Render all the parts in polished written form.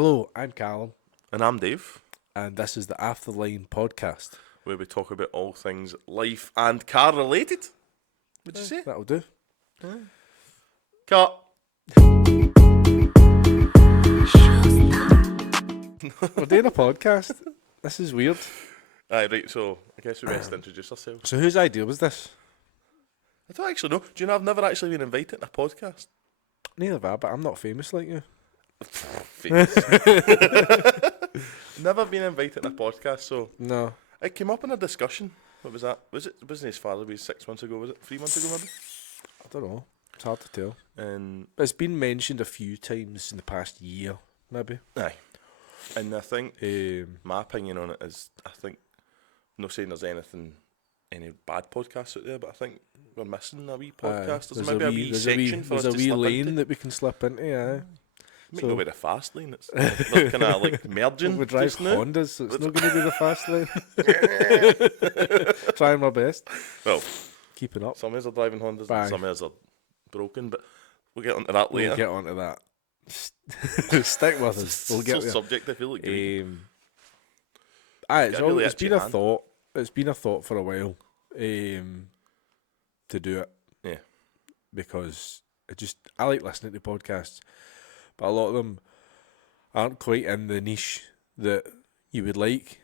Hello, I'm Callum, And I'm Dave, and this is the AffTheLine podcast. where we talk about all things life and car related. Would you say? That'll do. Cut. We're doing a podcast. This is weird. Aye, right, so I guess we best introduce ourselves. So whose idea was this? I don't actually know. Do you know I've never actually been invited to a podcast? Neither have I, but I'm not famous like you. Famous. Never been invited to a podcast, so No. it came up in a discussion. What was that? It wasn't as far away 6 months ago, was it? 3 months ago maybe? I don't know. It's hard to tell. And It's been mentioned a few times in the past year, maybe. aye. And I think Um, my opinion on it is, I think, I'm not saying there's any bad podcasts out there, but I think we're missing a wee podcast. There's maybe a wee section for us to there's a wee slip lane into. that we can slip into, aye. Might So- not be the fast lane. It's they're kind of like merging. We drive just now. Hondas, so it's not going to be the fast lane. Trying my best. Well, Keeping up. some of us are driving Hondas Aye. and some of us are broken, but we'll get onto that later. We'll get onto that. Stick with us. We'll It's get so there. subjective. Look, It's Gotta really it's itch been your a hand. thought. It's been a thought for a while, to do it. Yeah. Because I like listening to podcasts, but a lot of them aren't quite in the niche that you would like.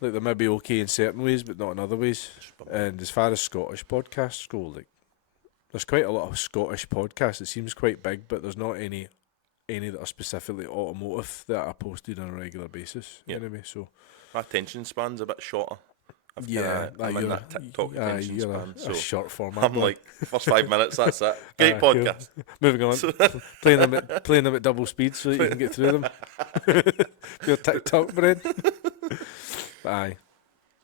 Like they may be okay in certain ways, but not in other ways. And as far as Scottish podcasts go, like there's quite a lot of Scottish podcasts. It seems quite big, but there's not any that are specifically automotive that are posted on a regular basis. Yeah. Anyway, so. my attention span's a bit shorter. I'm in you're- that TikTok attention you're span, a so short format. I'm like first 5 minutes. That's it. Great Cool. podcast. Moving on, playing them at double speed so that you can get through them. Your TikTok brain. But aye,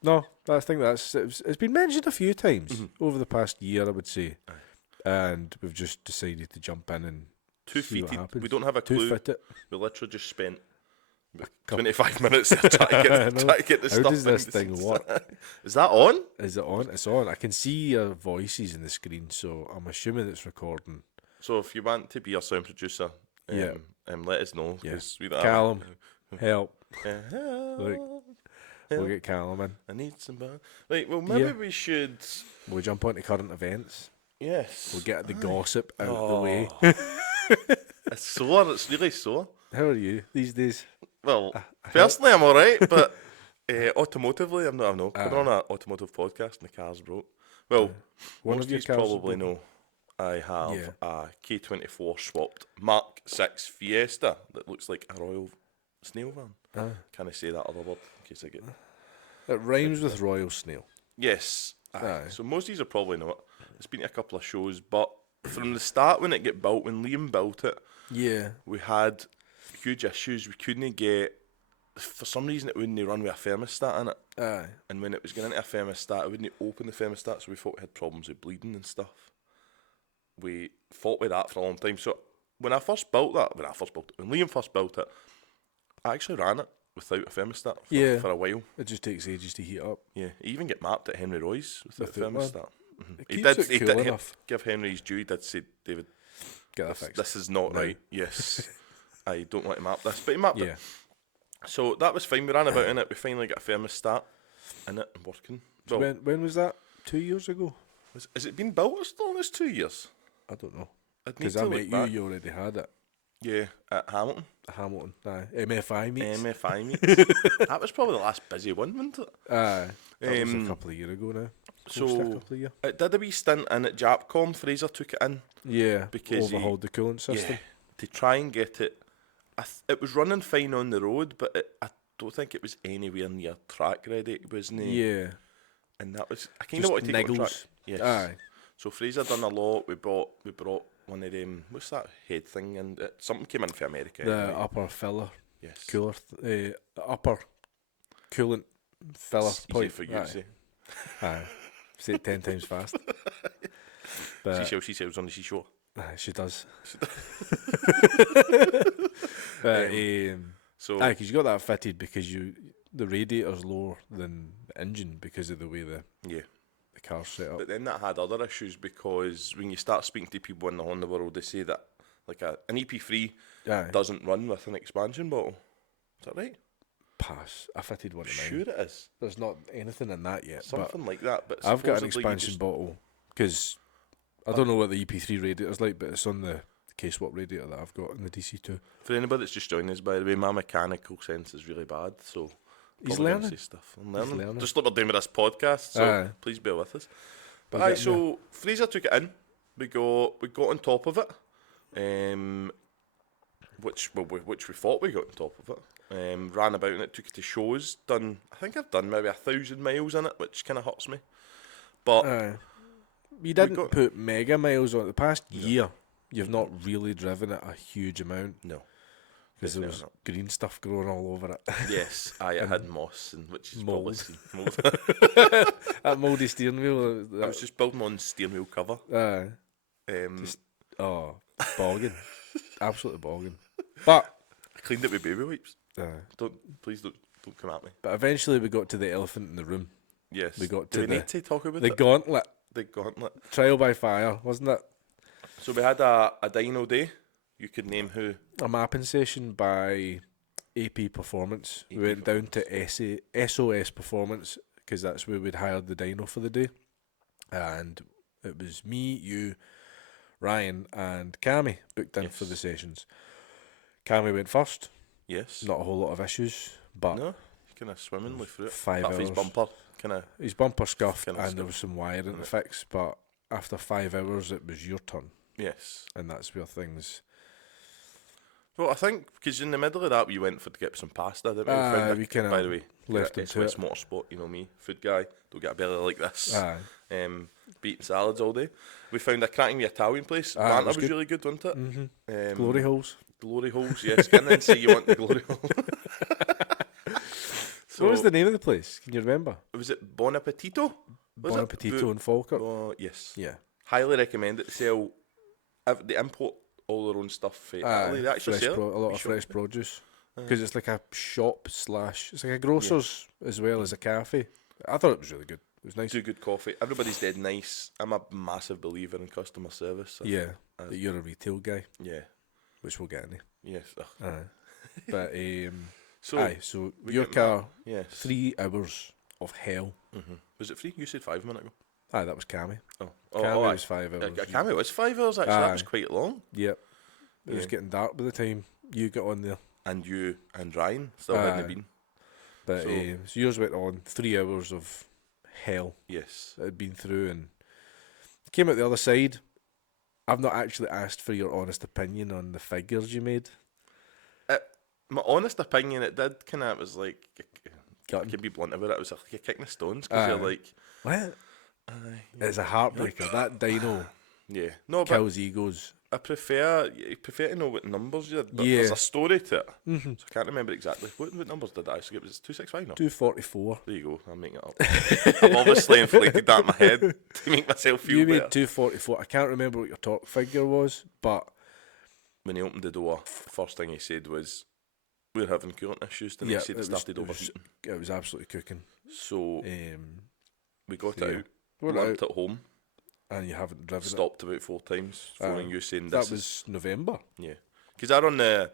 no, I think it's been mentioned a few times Mhm. over the past year, I would say, and we've just decided to jump in and Two see what feet. happens. We don't have a Two clue. fit it. We literally just spent Couple- 25 minutes there trying I to know. get the How stuff. does this in. thing work? Is that on? Is it on? It's on. I can see your voices in the screen, so I'm assuming it's recording. So if you want to be a sound producer, Yeah. let us know. Yeah. 'Cause we don't Callum, have help. help, We'll get Callum in. I need somebody. Right, well, maybe Yeah. we should. We'll jump on to current events. Yes. We'll get the gossip out of the way. It's sore. It's really sore. How are you these days? Well, personally, I'm alright, but automotively, I'm not. Aye. We're on an automotive podcast and the car's broke. Well, One most of of your you cars is probably broken. know I have Yeah. a K24 swapped Mark 6 Fiesta that looks like a Royal Snail van. Ah. Can I say that other word in case I get... It rhymes with Royal Snail. Yes. Aye. So most of these are probably not. It's been to a couple of shows, but from the start when Liam built it, Yeah. we had huge issues. We couldn't get... For some reason, it wouldn't run with a thermostat in it. Aye. And when it was getting into a thermostat, it wouldn't open the thermostat, so we thought we had problems with bleeding and stuff. We fought with that for a long time. So when Liam first built it, I actually ran it without a thermostat for a while. It just takes ages to heat up. Yeah, he even get mapped at Henry Roy's without a Without one. thermostat. It He keeps did. it cool enough. Give Henry his due. He did say, David, Get that fixed. this is not Right. right. Yes, I don't want to map this, but he mapped Yeah. it. So that was fine. We ran about in it. We finally got a thermostat in it and working. So Well, when was that? 2 years ago? has it been built as long as 2 years? I don't know. I'd need Because to I look met back. you already had it. Yeah, at Hamilton. Hamilton. Aye. MFI meets. MFI meets. That was probably the last busy one, wasn't it? Aye. That was a Um, couple of years ago now. Close to a So couple of years. it did a wee stint in at Japcom. Fraser took it in Yeah. because he- overhauled the coolant system. to try and get it. It was running fine on the road, but I don't think it was anywhere near track ready. It wasn't. Yeah. And that was. I kind Just of want to take it on track. niggles. Yes. Aye. So Fraser done a lot. We brought one of them. What's that head thing? And something came in from America. The anyway. upper filler Yes. cooler, the upper coolant filler It's easy point. for you to say. Aye. Say it 10 times fast. But She sells on the seashore. aye, she does. But So aye, because you got that fitted because the radiator's lower than the engine because of the way the yeah. the car's set up. But then that had other issues because when you start speaking to people in the Honda world, they say that Like an EP3 Aye. doesn't run with an expansion bottle. Is that right? Pass. I fitted one of mine. Sure it is. There's not anything in that yet. Something like that. But I've got an supposedly you expansion just- bottle because I don't know what the EP3 radiator's like, but it's on the K-swap radiator that I've got in the DC2. For anybody that's just joining us, by the way, my mechanical sense is really bad, so He's probably gonna learning. say stuff. I'm learning. learning. Just like we're doing with this podcast, so Aye. please bear with us. But We're aye, getting so Fraser took it in. We got on top of it, which we thought we got on top of it. Ran about in it, took it to shows. I think I've done maybe 1,000 miles in it, which kind of hurts me. But You didn't got- put mega miles on it. The past year, you've not really driven it a huge amount no, because there definitely was green stuff growing all over it. yes, I had moss, and which is Mould. mold. That mouldy steering wheel. I was just building on steering wheel cover. Just bogging. Absolutely bogging. But I cleaned it with baby wipes. Please don't come at me. But eventually we got to the elephant in the room. Yes, We got Do to we need to talk about the it? gauntlet. The gauntlet. Trial by fire, wasn't it? So we had a dyno day. You could name who. A mapping session by AP Performance. AP We went down to SOS Performance because that's where we'd hired the dyno for the day. And it was me, you, Ryan, and Cammy booked in for Yes. the sessions. Cammy went first. Yes. Not a whole lot of issues, but No. Kind of swimmingly through it. 5 Apart from his hours. bumper. Kind of. His bumper scuffed Kinda and there was some wiring to fix, but after 5 hours it was your turn. Yes. And that's where things... Well, I think because in the middle of that we went for to get some pasta, didn't we? Aye, Found a- we kinda by the way, left it into SOS it. Motorsport. You know me, food guy. Don't get a belly like this. Aye. Beating salads all day. We found a cracking Italian place. Aye, it Banter was was good. really good, wasn't it? Mm-hmm. Glory holes. Glory holes, yes. And then say you want the glory hole. So What was the name of the place? Can you remember? was it Bon Appetito? Was Bon it? Appetito in Falkirk. Oh, yes. Yeah. Highly recommend it. They sell. They import all their own stuff. From Italy. They actually fresh sell it. a lot We of shop. fresh produce. Because it's like a shop / it's like a grocer's as well as a cafe. I thought it was really good. It was nice. Do good coffee. Everybody's dead nice. I'm a massive believer in customer service. Yeah. That you're a retail guy, Yeah. which we'll get into. Yes. Ugh. Aye. But So so we your get car, yes. 3 hours of hell. Was it free? You said 5 minutes ago. Aye, that was Cammy. Oh, Cammy aye. was 5 hours. Cammy was 5 hours actually. Aye. That was quite long. Yep. It was Yeah. getting dark by the time you got on there. And you and Ryan still hadn't Aye. been. But So- so yours went on 3 hours of hell Yes. that had been through and came out the other side. I've not actually asked for your honest opinion on the figures you made. My honest opinion, it did kind of, it was like, I Gutting. can be blunt about it, it was like a kick in the stones, because you're Aye. like, What? aye, It's a heartbreaker. That dyno yeah. No, but kills egos. I prefer to know what numbers you did, but Yeah. there's a story to it, Mm-hmm. so I can't remember exactly. What numbers did I actually get? Was it 265 now? 244. There you go, I'm making it up. I've obviously inflated that in my head to make myself feel You better. made 244. I can't remember what your top figure was, but When he opened the door, the first thing he said was, we're having coolant issues, then yeah, he said it started it was, overheating. it was absolutely cooking. So we got yeah. it out, Went lamped out at home, and you haven't driven it. stopped about 4 times, phoning you saying That this was is... November. Yeah. Because they're on the...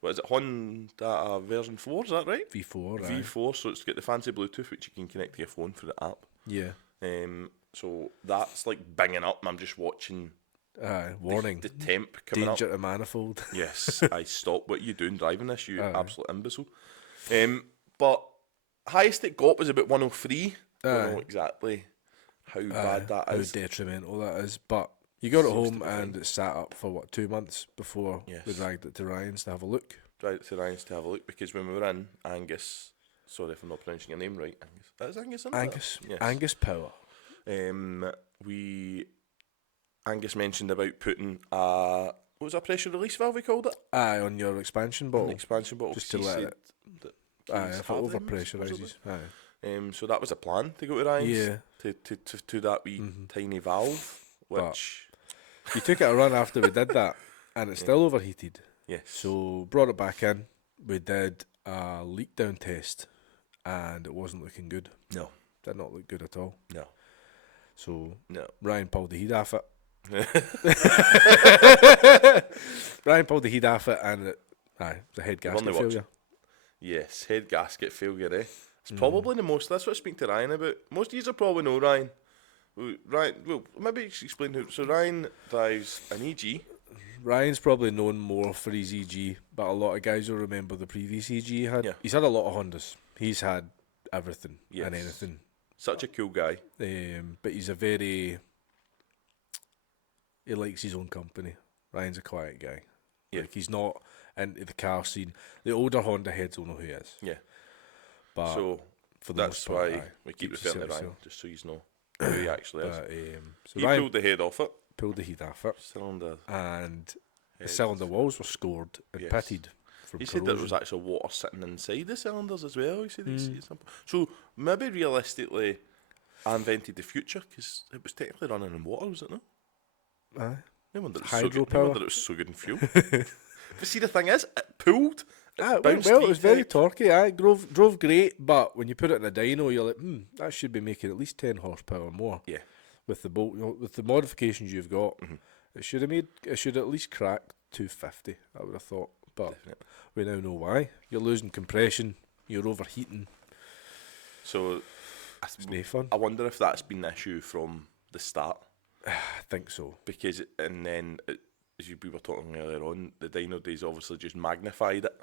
What is it? Honda version 4, is that right? V4. aye. V4, so it's got the fancy Bluetooth which you can connect to your phone through the app. Yeah. So that's like binging up and I'm just watching Warning. the temp coming Danger up. to manifold. Yes, I stop. What are you doing driving this, you Aye. absolute imbecile? But highest it got was about 103. Don't know Aye. exactly how bad that How is. detrimental that is. But you got it Seems to home be and fine. it sat up for what, 2 months before we Yes. dragged it to Ryan's to have a look. Tried it to Ryan's to have a look because when we were in, Angus, sorry if I'm not pronouncing your name right, Angus. That is Angus, isn't it? Angus. Yes. Angus Power. Angus mentioned about putting what was a pressure release valve we called it? Aye, on your expansion An bottle. expansion bottle. Just to he let said it- that Aye, keys if it have over them, pressurises. supposedly. Aye. So that was a plan to go to Ryan's. Yeah. To that wee tiny valve, But- which You took it a run after we did that and it still overheated. yes. So brought it back in. We did a leak down test and it wasn't looking good. No. Did not look good at all. No. So No. Ryan pulled the heat off it Ryan pulled the heat off it, and the head The one gasket they watch. failure. Yes, head gasket failure, eh? It's probably the most. That's what I speak to Ryan about. Most of you probably know Ryan. Ryan, well, maybe explain who. So Ryan drives an EG. Ryan's probably known more for his EG, but a lot of guys will remember the previous EG he had. Yeah. He's had a lot of Hondas. He's had everything Yes. and anything. Such a cool guy. But he's he likes his own company. Ryan's a quiet guy. Yeah. Like, he's not into the car scene. The older Honda heads will know who he is. Yeah. But So for the that's most part, why we keep keeps referring to himself. Ryan, just so you know who he actually is. But, so He Ryan pulled the head off it. pulled the heat off it, Cylinder. and the Head. cylinder walls were scored and Yes. pitted from He said corrosion. there was actual water sitting inside the cylinders as well. He said he'd see it some. So maybe realistically, I invented the future because it was technically running in water, was it not? Aye. No wonder it was so good. No Hydropower. wonder it was so good in fuel. But see, the thing is, it pulled. It Well, bounced it was very E-type. torquey. I drove great, but when you put it in a dyno, you're like, that should be making at least 10 horsepower more. Yeah. With the bolt, with the modifications you've got, it should at least crack 250. I would have thought, but Definitely. we now know why. You're losing compression. You're overheating. So It's no fun. I wonder if that's been an issue from the start. I think so. Because and then as we were talking earlier on, the dyno days obviously just magnified it,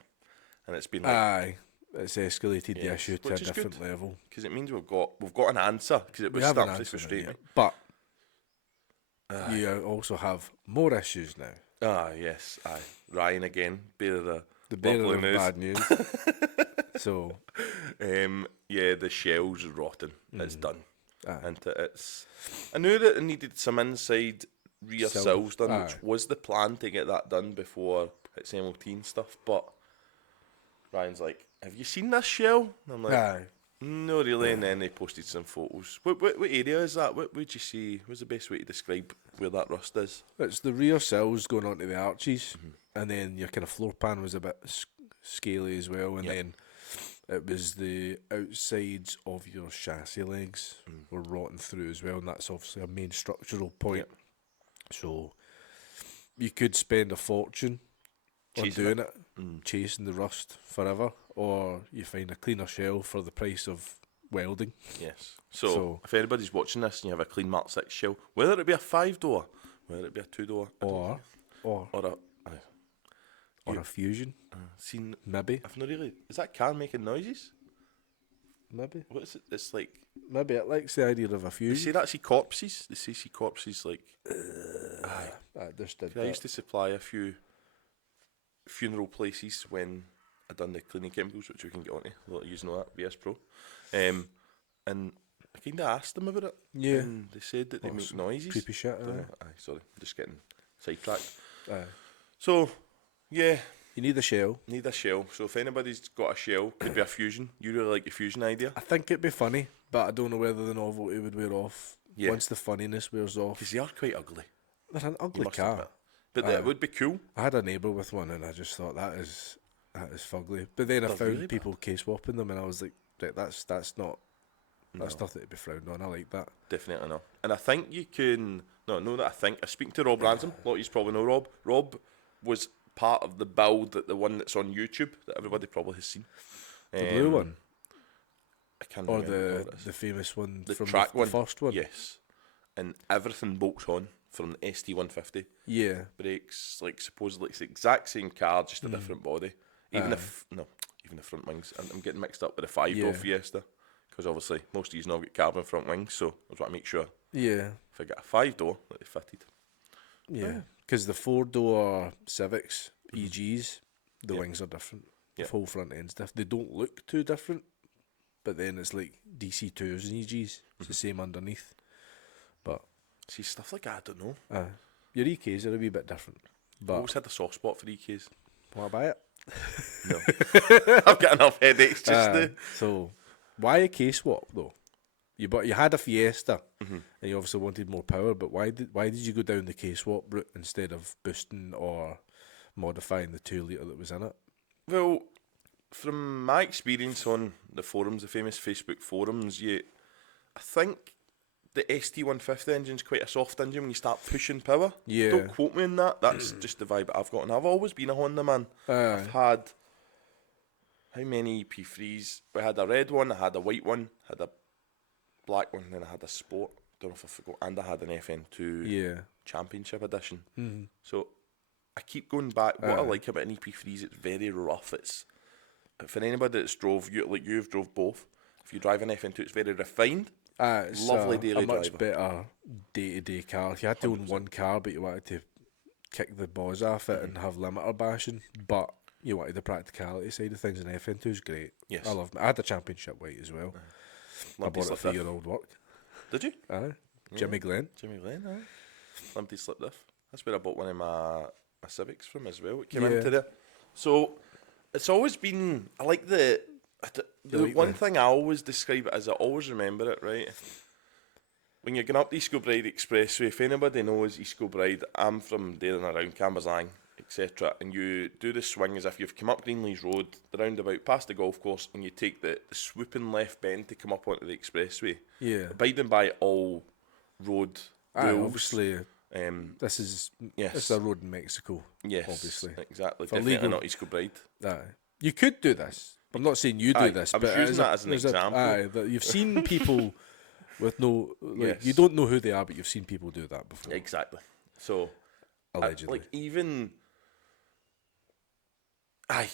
and it's been like Aye, it's escalated the Yes, issue to a which is different good. level. because it means we've got an answer because it We was have an starting to answer now, frustrate yeah. me. But you also have more issues now. Ah yes, aye. Ryan again, bearer The of bearer lovely of news. bad news. So, Yeah, the shell's rotten. It's done. aye. And I knew that it needed some inside rear Silver. sills done, which Aye. was the plan to get that done before it's MOT and stuff. But Ryan's like, "Have you seen this shell?" And I'm like, Aye. "No, really." And then they posted some photos. What area is that? What would you say? What's the best way to describe where that rust is? It's the rear sills going onto the arches, and then your kind of floor pan was a bit scaly as well, and Yep. then it was the outsides of your chassis legs were rotting through as well, and that's obviously a main structural point. Yep. So you could spend a fortune on Chasing doing it, chasing the rust forever, or you find a cleaner shell for the price of welding. Yes. So, So- if anybody's watching this and you have a clean Mark 6 shell, whether it be a 5-door, whether it be a 2-door, Or or a a fusion, seen. maybe. I've not really. Is that car making noises? Maybe. What is it? It's like Maybe it likes the idea of a they fusion. say that see corpses. They say see corpses like. I just did I used that. to supply a few funeral places when I done the cleaning chemicals, which we can get onto. A lot of you know that VS Pro, and I kind of asked them about it. Yeah. And they said that they make Some noises. creepy shit. Don't know. Aye, sorry, just getting sidetracked. Aye. So, yeah, You need a shell. need a shell. So if anybody's got a shell, could be a fusion. You really like the fusion idea? I think it'd be funny, but I don't know whether the novelty would wear off. Yeah. Once the funniness wears off. Because they are quite ugly. They're an You ugly must car. admit. But Aye. it would be cool. I had a neighbour with one, and I just thought that is fugly. But then I They're found really bad. people case swapping them, and I was like, right, that's nothing to be frowned on. I like that. Definitely not. And I think you can. No, that I think. I speak to Rob Ransom. A lot of you probably know Rob. Rob was part of the build that the one that's on YouTube that everybody probably has seen. The blue one, I can't or remember what it is. the famous one The from track the one. first one. Yes. And everything bolts on from the ST150. Yeah. Brakes, like supposedly it's the exact same car, just a different body. Even Aye. even the front wings. I'm getting mixed up with the 5-door Yeah. Fiesta because obviously most of these now get carbon front wings, so I was trying to make sure Yeah. if I get a 5-door that they fitted. Yeah. Because the 4-door Civics EGs, the wings are different. Yeah. The whole front end's different. They don't look too different, but then it's like DC2s and EGs. It's the same underneath. But See, stuff like that, I don't know. your EKs are a wee bit different. I've But always had a soft spot for EKs. what about it? No. I've got enough headaches just to. So why a K swap though? You had a Fiesta, and you obviously wanted more power. But why did you go down the K swap route instead of boosting or modifying the 2-litre that was in it? Well, from my experience on the forums, the famous Facebook forums, I think the ST150 engine's quite a soft engine when you start pushing power. Yeah. Don't quote me on that. That's just the vibe I've got, and I've always been a Honda man. I've had how many EP3s? We had a red one, I had a white one, had a black one, then I had a sport. Don't know if I forgot, and I had an FN2 Championship edition. So I keep going back. What I like about an EP3 is it's very rough. It's for anybody that's drove, you've drove both. If you drive an FN2, it's very refined. It's Lovely daily a much driver. better day-to-day car. If you had to own one car, but you wanted to kick the balls off it and have limiter bashing, but you wanted the practicality side of things, and FN2 is great. Yes. I love it. I had the championship white as well. I bought it for year-old work. Did you? Jimmy Glenn. Jimmy Glenn, Limited slip diff. That's where I bought one of my Civics from as well. It came into there. So it's always been, I like the one thing I always describe it as, I always remember it, right? When you're going up the East Kilbride Expressway, if anybody knows East Kilbride, I'm from there and around Cambuslang, etc. And you do the swing as if you've come up Greenleys Road, the roundabout, past the golf course, and you take the swooping left bend to come up onto the expressway. Yeah. Abiding by all road rules. Obviously, this is a road in Mexico. Yes, obviously. Exactly. For Definitely legal, not East Kilbride. You could do this. I'm not saying you do this, I was but using that as an example. That you've seen people with no, you don't know who they are, but you've seen people do that before. Exactly. So, allegedly, even, like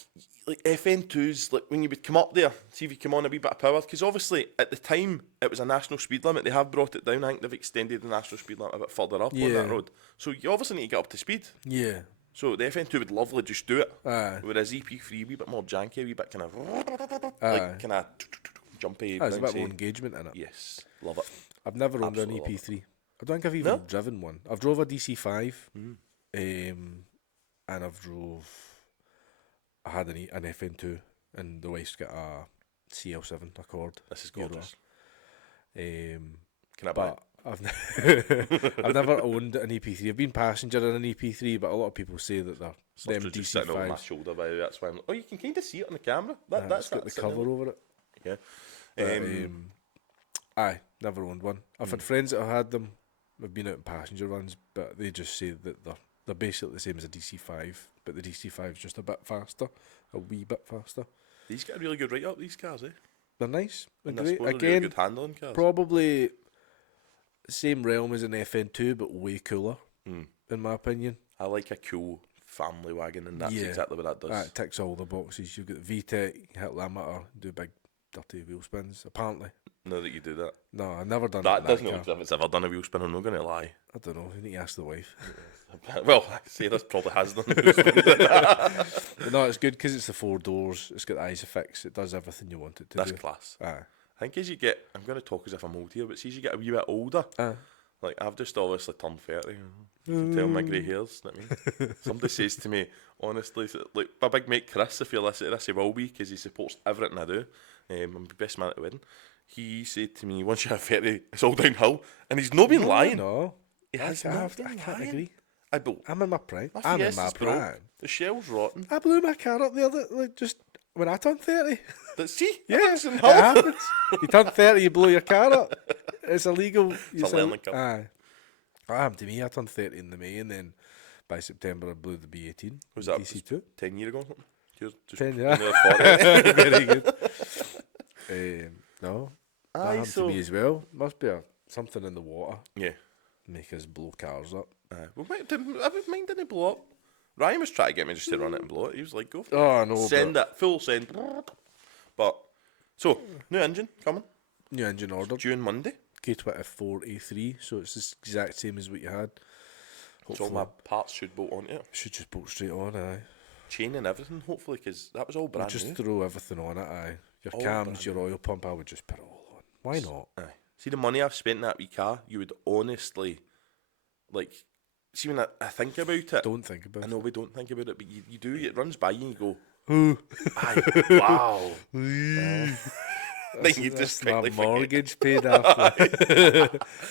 FN2s, like when you would come up there, see if you come on a wee bit of power, because obviously at the time it was a national speed limit. They have brought it down. I think they've extended the national speed limit a bit further up on that road. So you obviously need to get up to speed. Yeah. So the FN2 would lovely just do it. Whereas EP3 a wee bit more janky, a wee bit kind of jumpy. There's a bit more engagement in it. Yes, love it. I've never owned an EP3. I don't think I've even driven one. I've drove a DC5, and I had an FN2, and the wife's got a CL7 Accord. This is gorgeous. Can I buy it? I've never owned an EP3. I've been passenger in an EP3, but a lot of people say that they're them just sitting over my DC5s. shoulder, by the way. That's why I'm like, you can kind of see it on the camera. That's got the cover over it. Yeah. Never owned one. I've had friends that have had them. I've been out in passenger runs, but they just say that they're basically the same as a DC5, but the DC5 is just a bit faster, a wee bit faster. These get a really good write-up, these cars, eh? They're nice. And great. Again, really good handling cars. Probably same realm as an FN2, but way cooler, in my opinion. I like a cool family wagon, and that's exactly what that does. It ticks all the boxes. You've got the VTEC, hit limiter, do big dirty wheel spins, apparently. Now that you do that. No, I've never done that. That doesn't look as if it's ever done a wheel spin, I'm not going to lie. I don't know, you need to ask the wife. Well, I say this probably has done a wheel spin. But no, it's good because it's the 4 doors, it's got the ISOFIX, it does everything you want it to do. That's class. I think as you get, I'm going to talk as if I'm old here, but see as you get a wee bit older, like I've just obviously turned 30, you can tell my grey hairs, you know what I mean? Somebody says to me, honestly, like my big mate Chris, if you listen to this, he will be, because he supports everything I do. I'm the best man at the wedding. He said to me, once you have 30, it's all downhill, and he's not been lying. No, he has not been I can't lying. agree. I'm in my prime. I'm in my prime. The shell's rotten. I blew my car up the other, just when I turned 30. See? Yeah, it happens. You turn 30, you blow your car up. It's illegal. It's a learning curve. Aye. That happened to me. I turned 30 in the May, and then by September I blew the B18. Was that TC2? 10 years ago or something? Just 10 years. Very good. No. That happened to me as well. Must be something in the water. Yeah. Make us blow cars up. Well, mine didn't blow up. Ryan was trying to get me just to run it and blow it. He was like, go for it. Oh, no. Send it. Full send. But, so, new engine coming. New engine ordered. June Monday. K24A3, so it's the exact same as what you had. So all my parts should bolt onto it. Should just bolt straight on, aye. Chain and everything, hopefully, because that was all brand just new. Just throw everything on it, aye. Your all cams, your oil pump, I would just put it all on. Why not? Aye. See the money I've spent in that wee car, you would honestly, like, see when I think about it. Don't think about it. I know we don't think about it, but you do, it runs by you and you go, ooh. Aye, wow. Then you just my quickly mortgage paid off.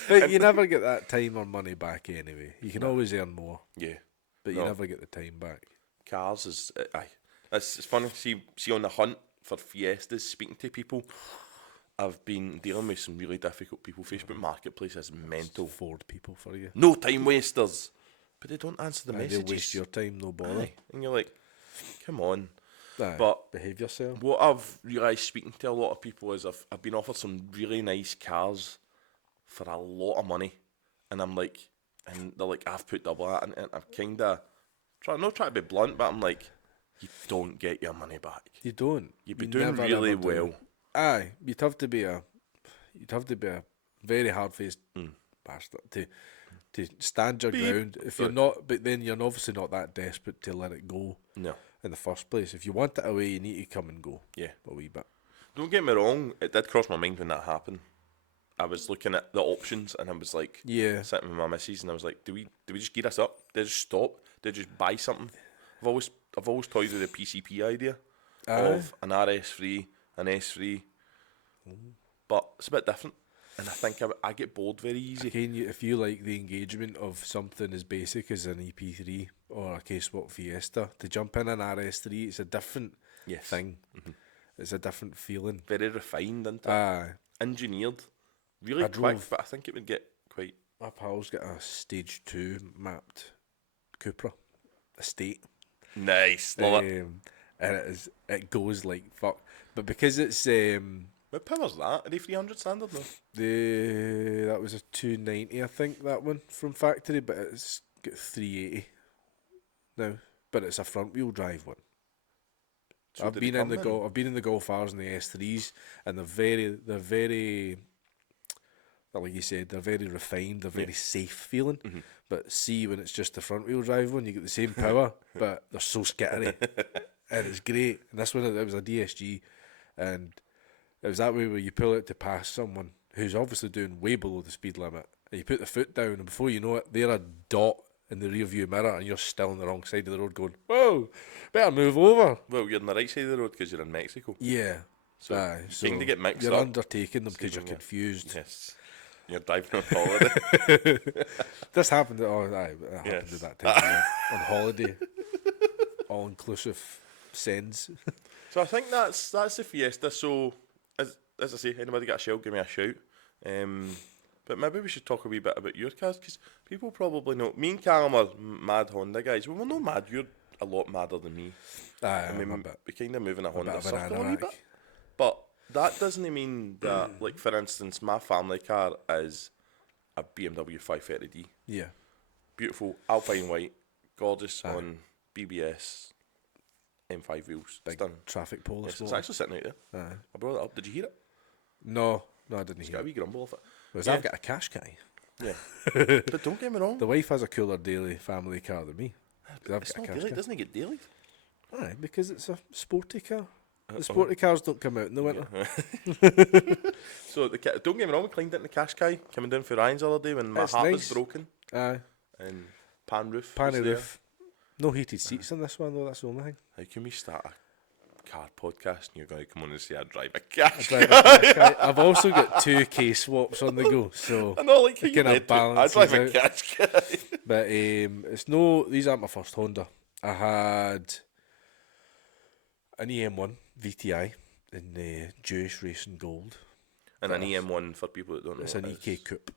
But you never get that time or money back anyway. You can always earn more. Yeah. But you never get the time back. Cars is, aye. It's funny, see on the hunt for Fiestas, speaking to people, I've been dealing with some really difficult people. Facebook Marketplace is mental. Ford people for you. No time wasters. But they don't answer the Aye, messages. they'll waste your time, no bother. Aye. And you're like, come on. Aye, But behave yourself. what I've realised speaking to a lot of people is I've been offered some really nice cars for a lot of money. And I'm like, and they're like, I've put double that. And I'm kind of, not trying to be blunt, but I'm like, you don't get your money back. You don't. You'd be You doing never, really ever do. well. Aye, you'd have to be a very hard-faced bastard to stand your ground. If you're not, but then you're obviously not that desperate to let it go. No. In the first place, if you want it away, you need to come and go. Yeah. A wee bit. Don't get me wrong, it did cross my mind when that happened. I was looking at the options and I was like, Yeah. sitting with my missus and I was like, do we just gear us up? Do we just stop? Do we just buy something? I've always toyed with the PCP idea of an RS3, an S3, but it's a bit different. And I think I get bored very easy. Again, if you like the engagement of something as basic as an EP3 or a K-Swap Fiesta, to jump in an RS3, it's a different thing. Mm-hmm. It's a different feeling. Very refined, isn't it? Engineered. Really quick, but I think it would get quite... My pal's got a stage 2 mapped Cupra Estate. Nice, love it. And it goes like fuck. But because it's What power's that? Are they 300 standard now? that was a 290, I think, that one from factory, but it's got 380 now. But it's a front wheel drive one. So I've been in the Golf R's and the S3s, and they're very, like you said, they're very refined. They're very safe feeling. Mm-hmm. But see, when it's just the front wheel drive one, you get the same power, but they're so skittery, and it's great. And this one, it was a DSG, and it was that way where you pull it to pass someone who's obviously doing way below the speed limit, and you put the foot down, and before you know it, they're a dot in the rear view mirror, and you're still on the wrong side of the road going, whoa, better move over. Well, you're on the right side of the road because you're in Mexico. Yeah. So you kind of get mixed you're up. undertaking them because you're confused. Yes. You're driving on holiday. This happened. It happened at that time on holiday. All inclusive sends. So I think that's the Fiesta. So as I say, anybody got a shout, give me a shout. But maybe we should talk a wee bit about your cars because people probably know. Me and Callum are mad Honda guys. Well, we're not mad. You're a lot madder than me. I mean, we kind of move in a Honda circle a wee animac. bit. But that doesn't mean that, like, for instance, my family car is a BMW 530D. Yeah. Beautiful, alpine white, gorgeous on BBS, M5 wheels. Big Stunning. traffic pole. Yes, it's actually sitting out there. I brought it up. Did you hear it? No, I didn't It's hear got a it. wee grumble off it. Because I've got a cash guy. Yeah. But don't get me wrong. The wife has a cooler daily family car than me. It's not daily. Doesn't it get daily? Aye, because it's a sporty car. The sporty cars don't come out in the winter. So don't get me wrong, we cleaned it in the Qashqai coming down for Ryan's the other day when my hat was broken. Aye. And pan roof. Pan roof. No heated seats in this one though, that's the only thing. How can we start a car podcast and you're going to come on and say I drive a Qashqai? I've also got 2 K-Swaps on the go, so I know, like, it kind of balances I drive a out. Qashqai. But these aren't my first Honda. I had an EM1 VTI in Jewish Racing Gold. And an EM1 for people that don't know. It's an EK Coupe.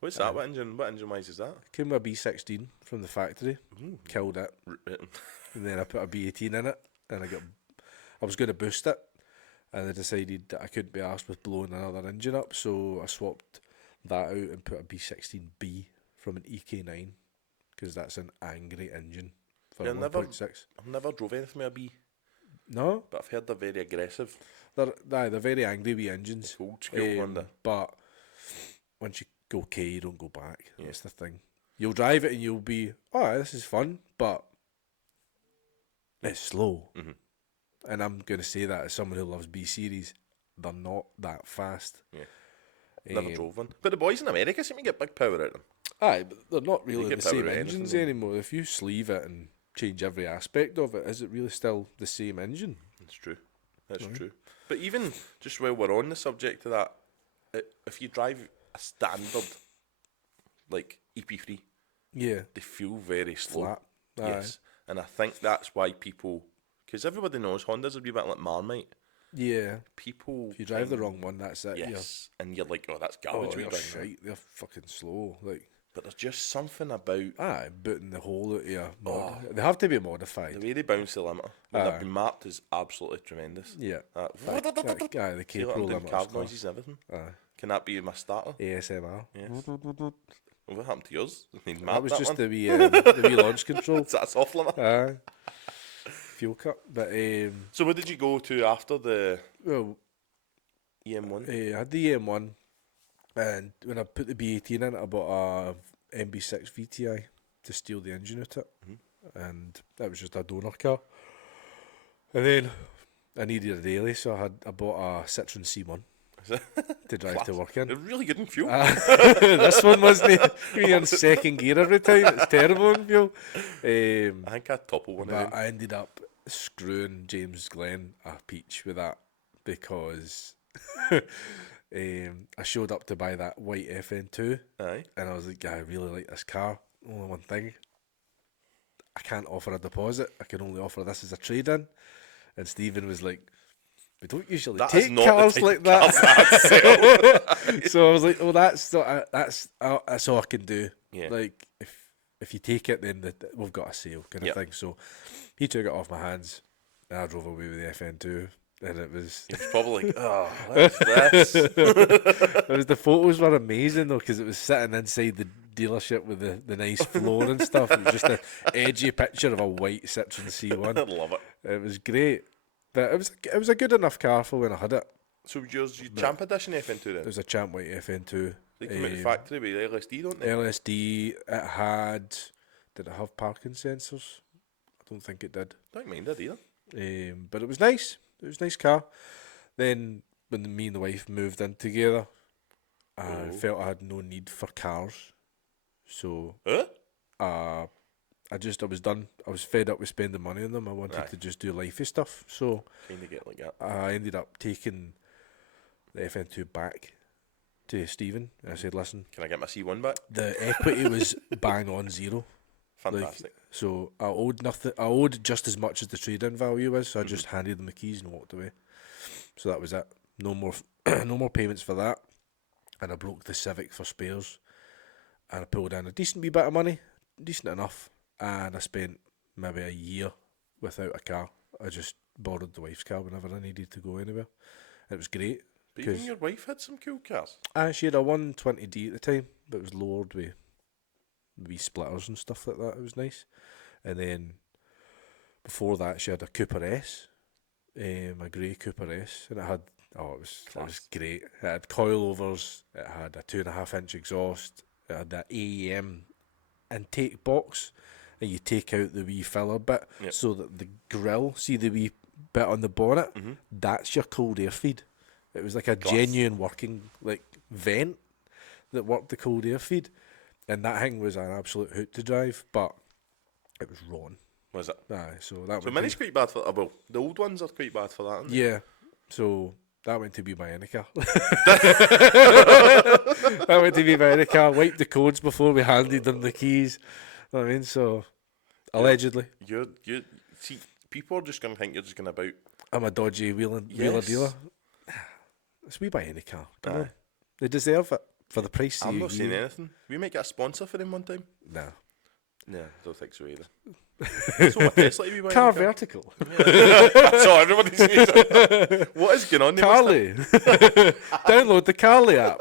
What's that? What engine wise is that? Came with a B16 from the factory. Killed it. And then I put a B18 in it, and I was going to boost it, and I decided that I couldn't be arsed with blowing another engine up, so I swapped that out and put a B16B from an EK9, because that's an angry engine for 1.6. I've never drove anything with a B. No? But I've heard they're very aggressive. They're very angry wee engines. Old school Honda. But once you go K, you don't go back. Yeah. That's the thing. You'll drive it and you'll be, this is fun, but it's slow. Mm-hmm. And I'm going to say that as someone who loves B series, they're not that fast. Yeah. Never drove one. But the boys in America seem to get big power out of them. Aye, but they're not really the same engines anymore. If you sleeve it and change every aspect of it, is it really still the same engine? That's true. That's true. But even just while we're on the subject of that, if you drive a standard, like EP3, yeah, they feel very slow. Flat. Yes. And I think that's why people, because everybody knows Honda's a wee bit like Marmite. Yeah. People. If you drive the wrong one, that's it. Yes, and you're like, oh, that's Oh, garbage. they're we bring that. shite. They're fucking slow. Like, But there's just something about booting the hole out of your They have to be modified. the way they bounce the limiter when they've been mapped is absolutely tremendous. Yeah. That, The see what K-Pro I'm doing, limiter's card class. noises and everything. Aye. Can that be my starter? ASMR. Yes. What happened to yours? I mean, That was just one. the wee launch control. Is that a soft limiter? Aye. Fuel cut. But, So what did you go to after the well, EM1? I had the M1, and when I put the B18 in it, I bought a MB6 VTI to steal the engine out of it, and that was just a donor car. And then I needed a daily, so I bought a Citroen C1 to drive to work in. They're really good in fuel. This one wasn't. You're in second gear every time. It's terrible in fuel. I think I toppled one of But them. I ended up screwing James Glenn a peach with that because I showed up to buy that white FN2 Aye. and I was like, I really like this car. Only one thing, I can't offer a deposit. I can only offer this as a trade-in. And Stephen was like, we don't usually That is take not the cars type like of cars that. So I was like, well, that's all I can do. Yeah. Like, if you take it, then we've got a sale kind of thing. So he took it off my hands, and I drove away with the FN2, and it was. He was probably like, oh, what's this? The photos were amazing though, because it was sitting inside the dealership with the nice floor and stuff. It was just an edgy picture of a white Citroen C1. I love it. It was great, but it was a good enough car for when I had it. So was yours your Champ Edition FN2 then? It was a Champ White FN2. They come out the factory with LSD, don't they? LSD. It had. Did it have parking sensors? I don't think it did. Don't mind it either. But it was nice. It was a nice car. Then when me and the wife moved in together, I felt I had no need for cars. So I was done. I was fed up with spending money on them. I wanted to just do lifey stuff. So Kind of get like that. I ended up taking the FN2 back to Stephen. And I said, listen, Can I get my C1 back? the equity was bang on zero. Fantastic. So I owed nothing. I owed just as much as the trade-in value was. So I just handed them the keys and walked away. So that was it. No more, no more payments for that. And I broke the Civic for spares. And I pulled in a decent wee bit of money, decent enough. And I spent maybe a year without a car. I just borrowed the wife's car whenever I needed to go anywhere. It was great. But even your wife had some cool cars. She had a 120D at the time, but it was lowered with wee splitters and stuff like that. It was nice. And then before that, she had a Cooper S, a grey Cooper S, and it was great. It had coilovers. It had a 2.5-inch exhaust. It had that AEM intake box, and you take out the wee filler bit so that the grill, see the wee bit on the bonnet, that's your cold air feed. It was like a genuine working like vent that worked the cold air feed, and that thing was an absolute hoot to drive, but it was rotten. Was it? Aye, so that. So Mini's quite bad for. Well, the old ones are quite bad for that. Aren't they? Yeah, so that went to be my any car. That went to be my any car. Wiped the codes before we handed them the keys. You know what I mean, so allegedly, You see, people are just gonna think you're just gonna about. I'm a dodgy wheeler dealer. It's we buy any car. Come Aye. on. They deserve it for the price. I'm not saying anything. We might get a sponsor for them one time. Nah. No, don't think so either. So what Tesla are we buying? Car vertical. That's all everybody says. What is going on there? Carly. Download the Carly app.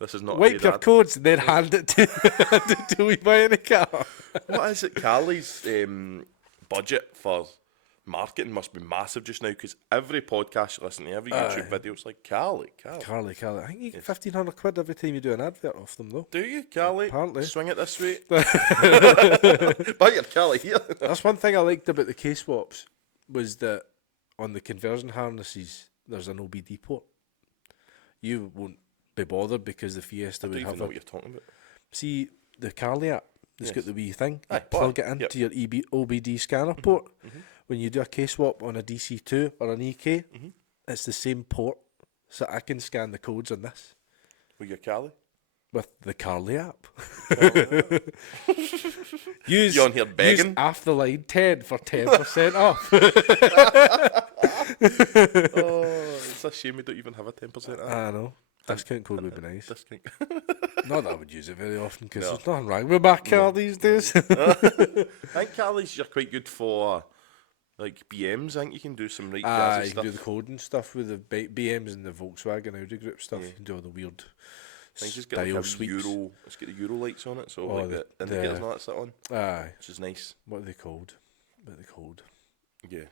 This is not. Wipe your codes and then hand it to we buy any car. What is it? Carly's budget for marketing must be massive just now because every podcast you listen to, every YouTube video, it's like Carly. Carly. I think you get £1,500 every time you do an advert off them, though. Do you, Carly? Apparently. Swing it this way. Buy your Carly here. That's one thing I liked about the K-swaps was that on the conversion harnesses, there's an OBD port. You won't be bothered because the Fiesta I would don't even have know what you're talking about. See, the Carly app, it's got the wee thing. You Aye, plug it into your OBD scanner port. Mm-hmm. When you do a K-swap on a DC2 or an EK, it's the same port. So I can scan the codes on this With your Carly? with the Carly app. Use You on here begging? AffTheLine 10 for 10% off. Oh, it's a shame we don't even have a 10%. I know. Discount code would be nice. Discount. Not that I would use it very often because No. there's nothing wrong with my car these days. I think Carly's are quite good for like BMs. I think you can do some right jazzy You stuff. can do the coding stuff with the BMs and the Volkswagen Audi group stuff. Yeah. You can do all the weird I think it's got like style a sweeps. Euro. It's got the Euro lights on it, so Oh, like the- the indicators and all that stuff on, Aye. which is nice. What are they called? Yeah,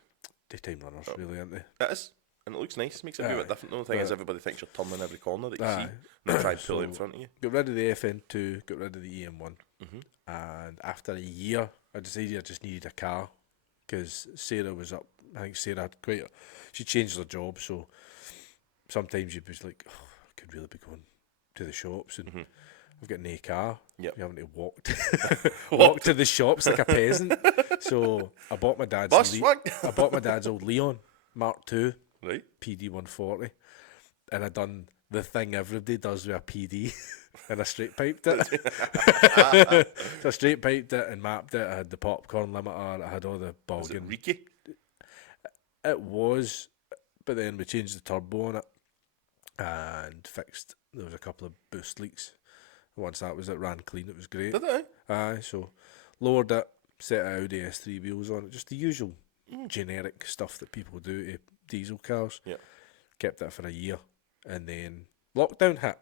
Daytime runners, Oh. really, aren't they? it is, and it looks nice. Makes it a Aye. bit different. The only thing is But- everybody thinks you're turning every corner that you Aye. see, and they try and pull it in So- front of you. Got rid of the FN2, got rid of the EM1. Mhm. And after a year, I decided I just needed a car because Sarah was up. I think Sarah had she changed her job, so sometimes you'd be like, oh, I could really be going to the shops and Mhm. I've got no car. Yep. You're having to walk to the shops like a peasant. So I bought my dad's Bus swag. I bought my dad's old Leon Mark II Right. PD 140, and I done the thing everybody does with a PD, and I straight piped it. So I straight piped it and mapped it. I had the popcorn limiter. I had all the Is it bogging. Riki? It was, but then we changed the turbo on it and fixed. There was a couple of boost leaks. Once that was it, ran clean. It was great. Did it? Aye, so lowered it, set Audi S3 wheels on it, just the usual generic stuff that people do to diesel cars. Yeah. Kept it for a year, and then lockdown hit.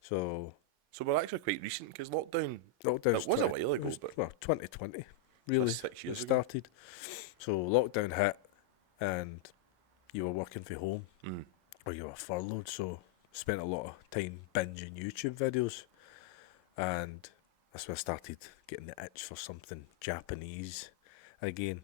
So So we're actually quite recent because lockdown. lockdown It was a while ago, but 2020 really that's 6 years it ago. started. So lockdown hit, and you were working from home Mm. or you were furloughed. So spent a lot of time binging YouTube videos, and that's when I started getting the itch for something Japanese again.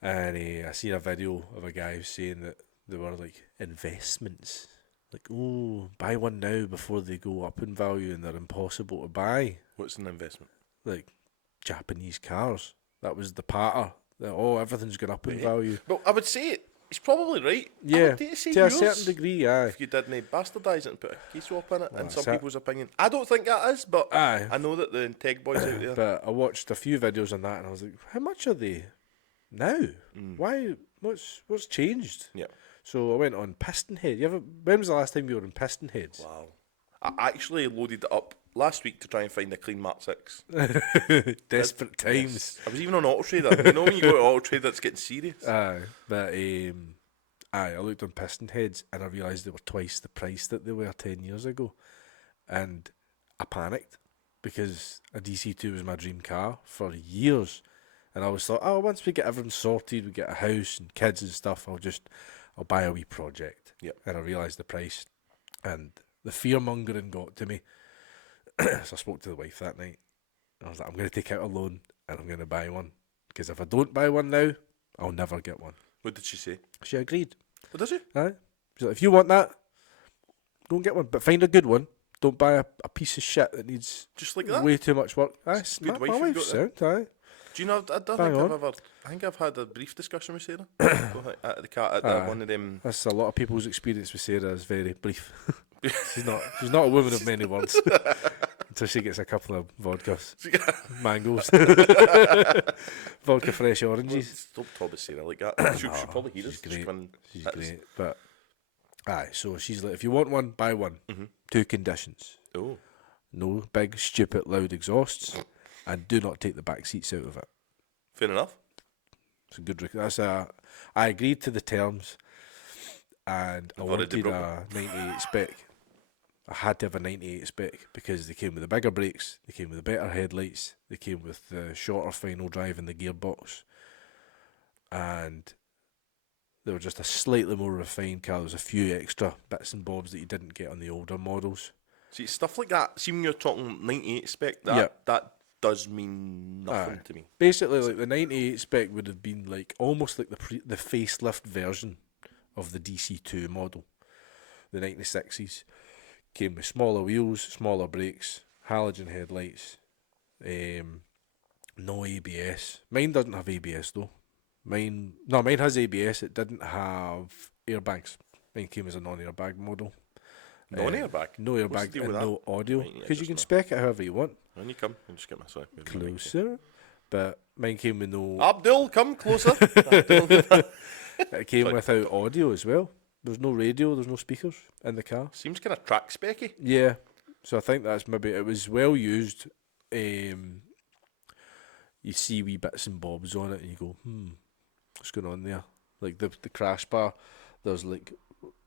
And I seen a video of a guy saying that there were like investments, like, oh, buy one now before they go up in value and they're impossible to buy, What's an investment? like Japanese cars. That was the patter that, oh, everything's gone up in Right. value. Well, I would say he's probably right. I Yeah, would dare say to a yours, certain degree, aye. if you didn't bastardise it and put a key swap in it, Well, in some that's it. people's opinion. I don't think that is, but Aye. I know that the tech boys out there. But I watched a few videos on that and I was like, how much are they now? Why? What's changed? Yeah. So I went on Piston Head. When was the last time you were on Piston Heads? Wow. I actually loaded it up last week to try and find a clean Mark 6. Desperate times. Yes. I was even on Auto Trader. You know when you go to Auto Trader, it's getting serious. Aye, but I looked on Piston Heads and I realised they were twice the price that they were 10 years ago, and I panicked because a DC2 was my dream car for years, and I always thought, oh, once we get everything sorted, we get a house and kids and stuff, I'll buy a wee project. Yep. And I realised the price, and the fear mongering got to me. So I spoke to the wife that night. I was like, I'm going to take out a loan and I'm going to buy one, because if I don't buy one now, I'll never get one. What did she say? She agreed. What does she? Aye. She's like, if you want that, go and get one, but find a good one. Don't buy a piece of shit that needs Just like that? way too much work. Aye, It's a good my wife you've wife's got sound, aye. Do you know, I don't Bang think on. I've ever... I think I've had a brief discussion with Sarah. At the cat, at Aye. one of them... That's a lot of people's experience with Sarah is very brief. she's not a woman of many words until she gets a couple of vodkas, mangoes, vodka fresh oranges. Don't talk about Sarah like that. She'll probably hear She's us. great. When She's that is- great, but aye. So she's like, if you want one, buy one. Two conditions: Oh. no big, stupid, loud exhausts, and do not take the back seats out of it. Fair enough. It's a good. I agreed to the terms, and I I've already wanted broken. a 98 spec. I had to have a 98 spec because they came with the bigger brakes, they came with the better headlights, they came with the shorter final drive in the gearbox, and they were just a slightly more refined car. There was a few extra bits and bobs that you didn't get on the older models. See, stuff like that, see when you're talking 98 spec, Yeah. that does mean nothing Aye. to me. Basically, like the 98 spec would have been like almost like the facelift version of the DC2 model. The 96s came with smaller wheels, smaller brakes, halogen headlights, no ABS. Mine doesn't have ABS though. Mine has ABS. It didn't have airbags. Mine came as a non-airbag model. Non-airbag? No What's the airbag deal and with no audio, Right, yeah, because you just can no. spec it however you want. When you come, I'll just get my sorry. Closer. But mine came with no... Abdul, come closer. Abdul. It came Like- without audio as well. There's no radio, there's no speakers in the car. Seems kind of track specky. Yeah, so I think that's maybe, it was well used. You see wee bits and bobs on it and you go, what's going on there? Like the crash bar, there's like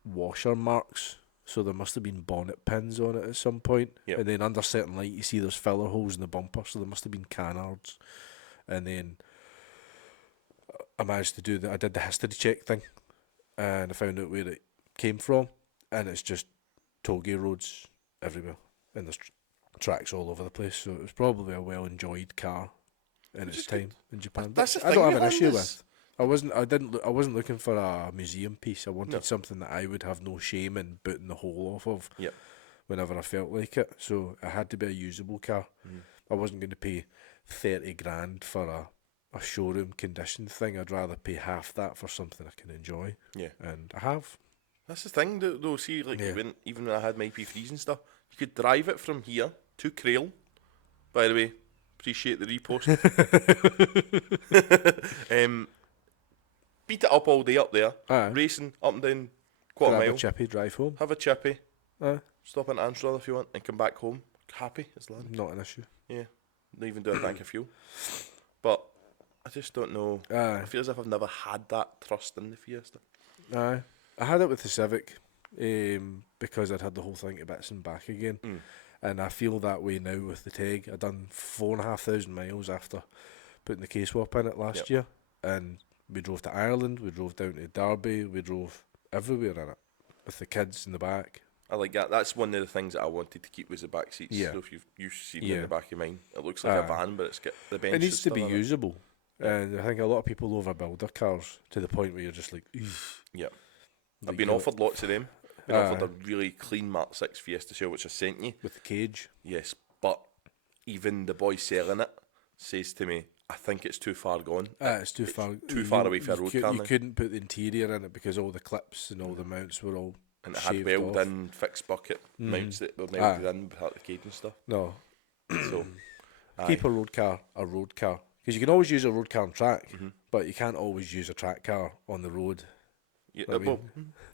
washer marks, so there must have been bonnet pins on it at some point. Yep. And then under certain light you see there's filler holes in the bumper, so there must have been canards. And then I managed to I did the history check thing, and I found out where it came from, and it's just toge roads everywhere, and there's tracks all over the place, so it was probably a well enjoyed car in its time in Japan. That's But the I thing don't have with an issue Hondas. with. I wasn't looking for a museum piece. I wanted something that I would have no shame in booting the whole off of Yep. whenever I felt like it. So it had to be a usable car. I wasn't going to pay 30 grand for a showroom condition thing. I'd rather pay half that for something I can enjoy. Yeah. And I have. That's the thing, though. See, like Yeah. even when I had my IP3s and stuff, you could drive it from here to Crail. By the way, appreciate the repost. Beat it up all day up there, Aye. racing up and down quarter Grab a mile. chippy, drive home. Have a chippy, Aye. stop in Anstruther if you want, and come back home happy as land. Not an issue. Yeah, not even do a tank of fuel. But I just don't know. Aye. I feel as if I've never had that trust in the Fiesta. Aye. I had it with the Civic because I'd had the whole thing to bits and back again. And I feel that way now with the Teg. I done 4,500 miles after putting the K-swap in it last year. And we drove to Ireland, we drove down to Derby, we drove everywhere in it with the kids in the back. I like that. That's one of the things that I wanted to keep was the back seats. Yeah. So if you've seen it in Yeah. the back of mine, it looks like a van, but it's got the bench. It needs to and be stuff on it. usable. And I think a lot of people overbuild their cars to the point where you're just like, "Eugh." Yeah. Like I've been you're- offered lots of them. Been offered a really clean Mark 6 Fiesta shell, which I sent you. with the cage. Yes, but even the boy selling it says to me, I think it's too far gone. It's too far. too far away for a road car You now. couldn't put the interior in it because all the clips and all the mounts were all And it had shaved weld off. in fixed bucket mounts that were melted in part of the cage and stuff. No, So, keep a road car because you can always use a road car on track, but you can't always use a track car on the road. yeah, I mean,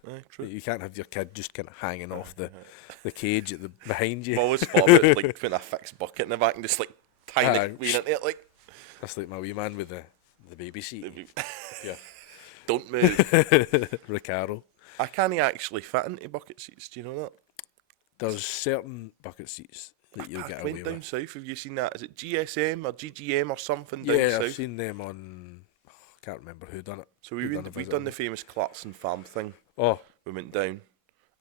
aye, true. You can't have your kid just kind of hanging off the cage at the behind I've you. always thought about like putting a fixed bucket in the back and just like tying Aye. it, leaning into it like, That's like my wee man with the baby seat. Yeah, don't move. Recaro. I can't actually fit into bucket seats, do you know that? There's certain bucket seats that you'll get I away went down with. south, have you seen that? Is it GSM or GGM or something down Yeah, south? I've seen them on. I can't remember who done it. So Who we done a we visit done on the it. famous Clarkson Farm thing. Oh, We went down,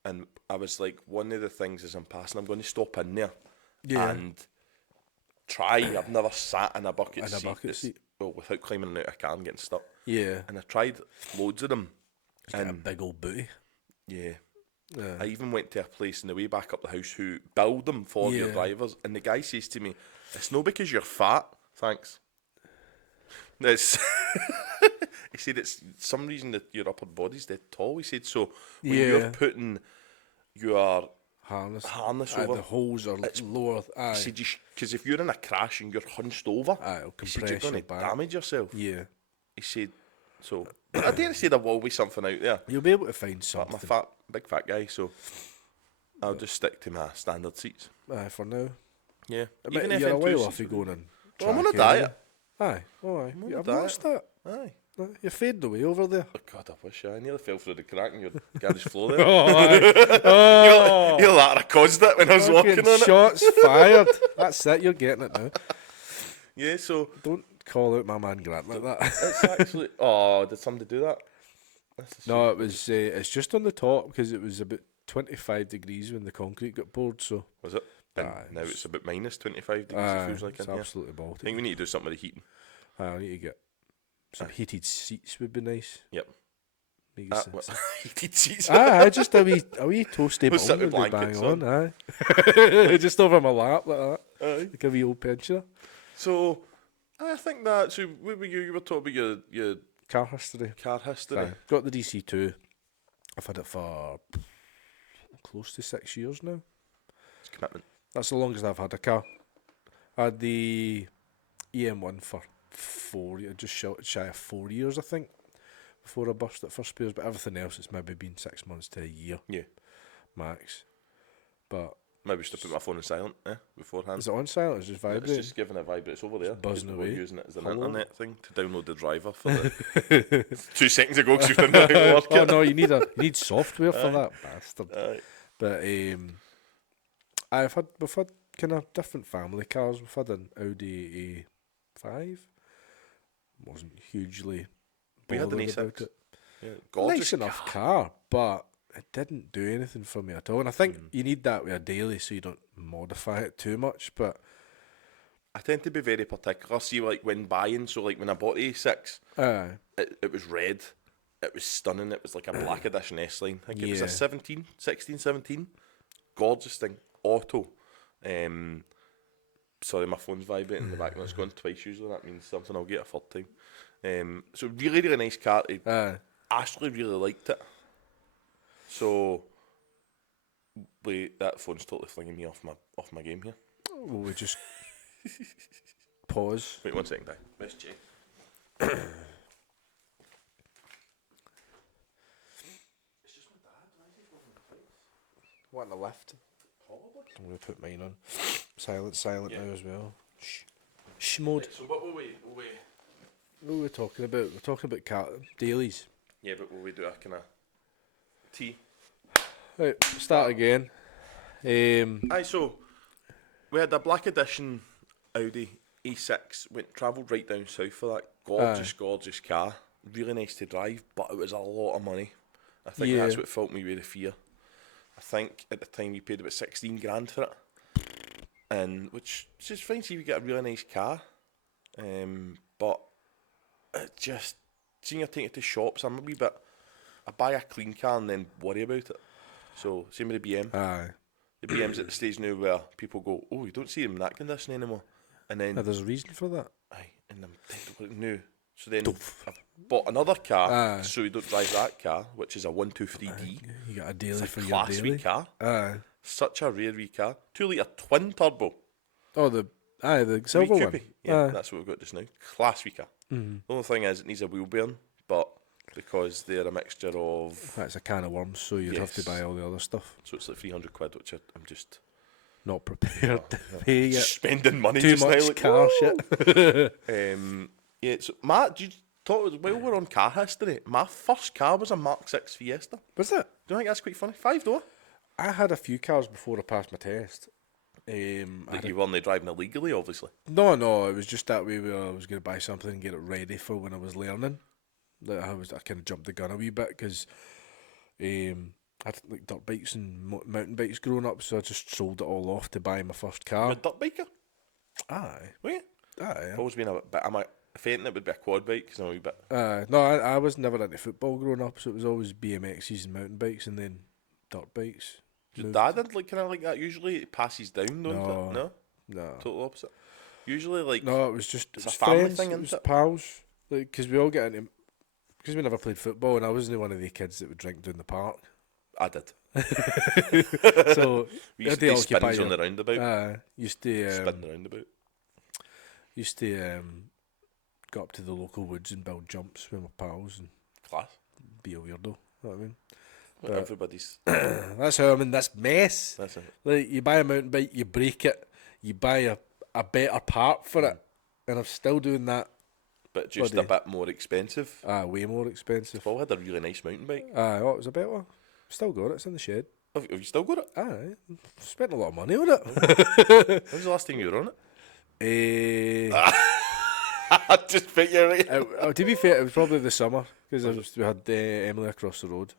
and I was like, one of the things as I'm passing, I'm going to stop in there yeah. and try. I've never sat in a bucket In a seat. bucket that's- seat. Well, without climbing out of a car and getting stuck. Yeah. And I tried loads of them. Got a And big old booty. yeah, Yeah. I even went to a place in the way back up the house who build them for your Yeah. drivers, and the guy says to me, "It's no because you're fat, thanks." It's he said it's some reason that your upper body's dead tall. He said so when Yeah. you're putting your Harness. harness Aye, over. the holes are lower. Aye. He said because if you're in a crash and you're hunched over, It'll he said you're compress going your to back. damage yourself. Yeah. He said so. I dare say there will be something out there. You'll be able to find But I'm something. a big fat guy, so I'll just stick to my standard seats. Aye, for now. Yeah, But even you're a FM2 while seats off you would be- going on. Well, I'm on a track anyway. diet. Aye. Oh, aye. on a I've diet. noticed that. Aye. You're fading away over there. Oh God, I wish I nearly fell through the crack in your garage floor there. Oh, aye. Oh. You're that I caused it when I was walking Fucking on it. shots fired. That's it. You're getting it now. Yeah, so Don't call out my man Grant like that. it's actually. Oh, did somebody do that? That's a No, it was. It's just on the top because it was about 25 degrees when the concrete got poured. So Was it? And Aye, now it's about minus 25 degrees. It feels like it's in here. absolutely I Baltic. think we need to do something with the heating. I need to get some heated seats. Would be nice. Yep. Make it Well, sense. heated seats. Just a wee toasty We'll sit bun with would be bang blankets on. Aye, just over my lap like that, Aye. like a wee old pensioner. So I think that. So where were you? You were talking about your Car history. car history. Aye. Got the DC2. I've had it for close to 6 years now. It's commitment. That's the longest I've had a car. I had the EM1 for 4 years, just shy of 4 years, I think. before I burst at first spares, but everything else it's maybe been 6 months to a year. Yeah. Max. But Maybe just to put my phone on silent, beforehand. is it on silent? It's just vibrating. It's just giving a vibrate. It's over there. buzzing Just we're away. using it as an Hello? internet thing to download the driver for the 2 seconds ago because you didn't know how to work Oh it. no, you need software for that bastard. Aye. But we've had kind of different family cars. We've had an Audi A5. Wasn't hugely We had an bothered A6. about it. Yeah, gorgeous Nice enough car, but it didn't do anything for me at all. And I think you need that with a daily so you don't modify it too much. But I tend to be very particular. See, like when buying, so like when I bought the A6, it was red. It was stunning. It was like a black edition S-Line. I think it was a 16, 17. Gorgeous thing. Auto. Sorry, my phone's vibrating in the background. It's gone twice usually. That means something I'll get a third time. So really, really nice car. Ashley really liked it. So, wait, that phone's totally flinging me off my game here. will we just pause? Wait 1 second, Dave. Let's check. Want the lift? Probably. I'm going to put mine on. Silent now as well. Shh mode. So what will we? What are we talking about? We're talking about car dailies. Yeah, but will we do a kind of tea? Right, start again. Aye, so we had a black edition Audi A6. Travelled right down south for that. Gorgeous car. Really nice to drive, but it was a lot of money. I think that's what filled me with the fear. I think at the time we paid about 16 grand for it, and which is just fine. See, we get a really nice car, but it just seeing you take it to shops. I'm a wee bit. I buy a clean car and then worry about it. So same with the BM. Aye. The BM's at the stage now where people go, "Oh, you don't see them in that condition anymore," and then There's a reason for that. aye, and I'm dead new. So then I bought another car, so we don't drive that car, which is a 123D. You got a daily It's for a your class daily. wee car. Aye. Such a rare wee car. 2 litre twin turbo. Oh, the silver Wee one. coupé. Yeah, Aye. that's what we've got just now. Class wee car. The only thing is it needs a wheel bearing, but because they're a mixture of, That's a can of worms, so you'd have to Yes. buy all the other stuff. so it's like 300 quid, which I'm just Not prepared to pay yet. spending money Too just much now. Like, car shit. yeah, so Matt, you talk while we're on car history. My first car was a Mark 6 Fiesta. Was it? Do you think that's quite funny? 5-door. I had a few cars before I passed my test. Like you weren't driving illegally, obviously. No, it was just that way where I was going to buy something and get it ready for when I was learning. Like I kind of jumped the gun a wee bit because I had like dirt bikes and mountain bikes growing up, so I just sold it all off to buy my first You're car. a dirt biker. Aye, Were you? aye. I've always been a bit. If anything, it would be a quad bike because I'm a wee bit. No, I was never into football growing up, so it was always BMXs and mountain bikes, and then dirt bikes. Your dad did like kind of like that. Usually it passes down, don't it? No, No, total opposite. Usually like no, it was just It's it was a family friends, thing, it isn't was it? pals. Like, because we all get into, because we never played football, and I wasn't one of the kids that would drink down the park. I did. So We used they to do occupy spins on your- the roundabout. used to Spin the roundabout. go up to the local woods and build jumps with my pals and Class. be a weirdo. You know what I mean? But everybody's. That's how I'm in this mess. That's it. Like, you buy a mountain bike, you break it, you buy a better part for it, and I'm still doing that. But just Bloody- a bit more expensive. Way more expensive. Paul had a really nice mountain bike. Oh, it was a better. Still got it. It's in the shed. Have you still got it? Spent a lot of money on it. When's the last time you were on it? Eh, I just think you're right. to be fair, it was probably the summer because we had Emily across the road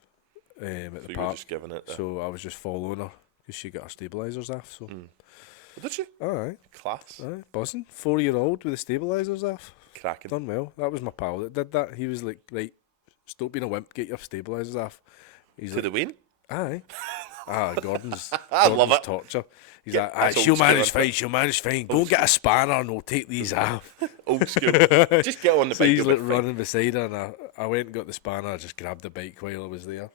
at So the you were park. just giving it. So I was just following her because she got her stabilisers off. So, Oh, did you? aye, Class. buzzing. 4-year-old with the stabilisers off. Cracking. Done well. That was my pal that did that. He was like, right, stop being a wimp, get your stabilisers off. He's To like, the win? aye. Gordon's love it. torture. He's Yeah, like, that's she'll old school, manage isn't fine, she'll manage fine. Go and get a spanner and we'll take these off. Old school. Just get on the So bike. he's you'll like be fine. running beside her, and I went and got the spanner. I just grabbed the bike while I was there.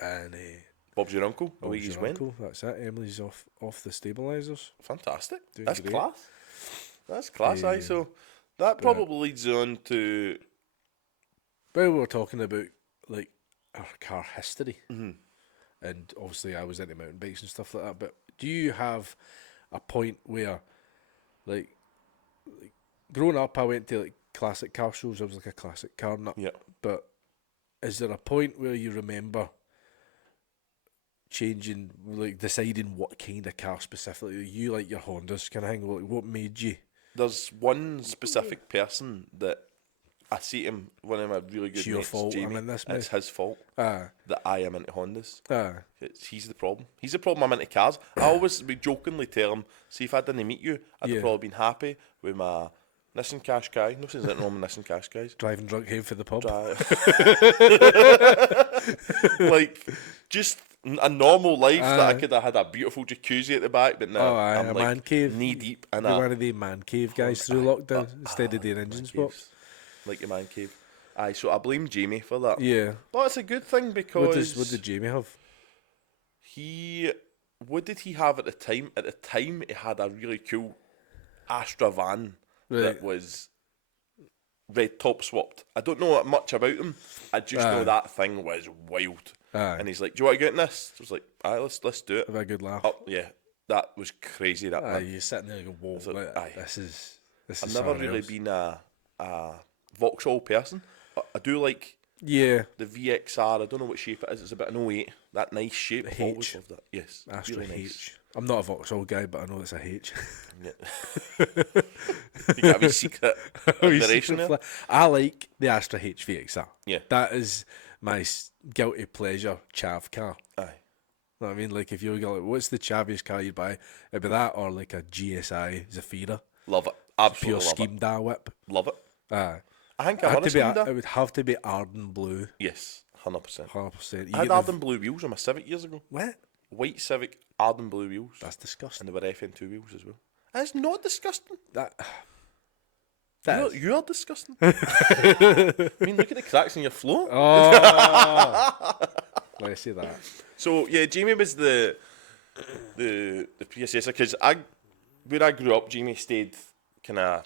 And Bob's your uncle. Away Bob's he's your went. uncle. That's it. Emily's off the stabilisers. Fantastic. Doing That's great. class. That's class, aye. So that probably leads on to Well, we were talking about like our car history, Mm-hmm. and obviously I was into mountain bikes and stuff like that. But do you have a point where, like growing up, I went to like classic car shows. I was like a classic car nut. Yeah. But is there a point where you remember changing, like deciding what kind of car specifically you like your Hondas kind of thing? Like, what made you? There's one specific person that I see him, one of my really good It's your mates, fault I'm Jamie. in this, It's mate. his fault Ah, that I am into Hondas. ah, He's the problem. He's the problem. I'm into cars. I always be jokingly tell him, see, if I didn't meet you, I'd Yeah. have probably been happy with my Nissan Qashqai. No sense wrong with Nissan Qashqais. driving drunk home for the pub. Like, just a normal life that I Aye. could have had a beautiful jacuzzi at the back, but now Oh, aye, I'm a like man cave. knee deep in You're a one of the man cave guys through Aye, lockdown but instead I of doing like engine man swaps. caves. Like your man cave. Aye, so I blame Jamie for that. Yeah. But it's a good thing because What did Jamie have? what did he have at the time? At the time, he had a really cool Astra van Right. that was red top swapped. I don't know much about them. I just know Aye. that thing was wild. Aye. And he's like, "Do you want to get in this?" I was like, "Aye, let's do it." Have a good laugh. Oh yeah, that was crazy. That Aye, one. you're sitting there and go, whoa, So, like, aye. this is I've never something really else. been a Vauxhall person. I do like Yeah, the VXR. I don't know what shape it is. It's about an 08. That nice shape. I've always H. loved that. Yes, Astra really nice. H. I'm not a Vauxhall guy, but I know it's a H. Yeah. You got a wee secret admiration there. I like the Astra H VXR. Yeah. That is my guilty pleasure chav car. Aye. Know what I mean? Like, if you were going, like, what's the chaviest car you'd buy? It'd be that or like a GSI Zafira. Love it. Pure Absolutely love scheme da whip. it. Love it. Aye. I think It I had want to a be scheme it would have to be Arden blue. Yes, 100%. 100%. I had Arden blue wheels on my Civic years ago. What? White Civic, Arden blue wheels. That's disgusting. And they were FN2 wheels as well. It's not disgusting. That You're disgusting. I mean, look at the cracks in your floor. Oh, let me see that. So yeah, Jamie was the predecessor because where I grew up, Jamie stayed kind of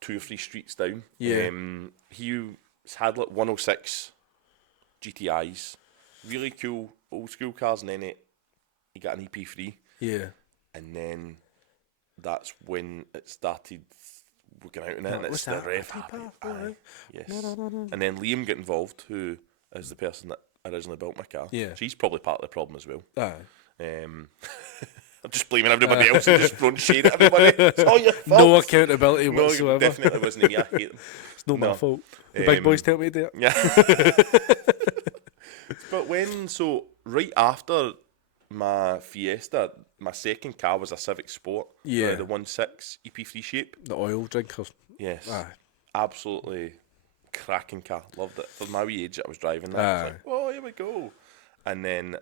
2 or 3 streets down. Yeah. He had like 106 GTIs, really cool old school cars, and then he got an EP3, Yeah. and then that's when it started working out in it, and What's it's the that? Rev A Happy. P-Path, Aye, alright. yes. And then Liam got involved, who is the person that originally built my car. Yeah. So he's probably part of the problem as well. Aye. I'm just blaming everybody else and just throwing shade at everybody. It's all your fault. No accountability No, whatsoever. it definitely wasn't me. I hate them. It's not my No. fault. The big boys Um, tell me to do it. Yeah. But right after my Fiesta, my second car was a Civic Sport. Yeah. The 1.6 EP3 shape. The oil drinkers. Yes. Aye. Absolutely cracking car. Loved it. For my wee age, I was driving that. I was Aye. like, oh, here we go. And then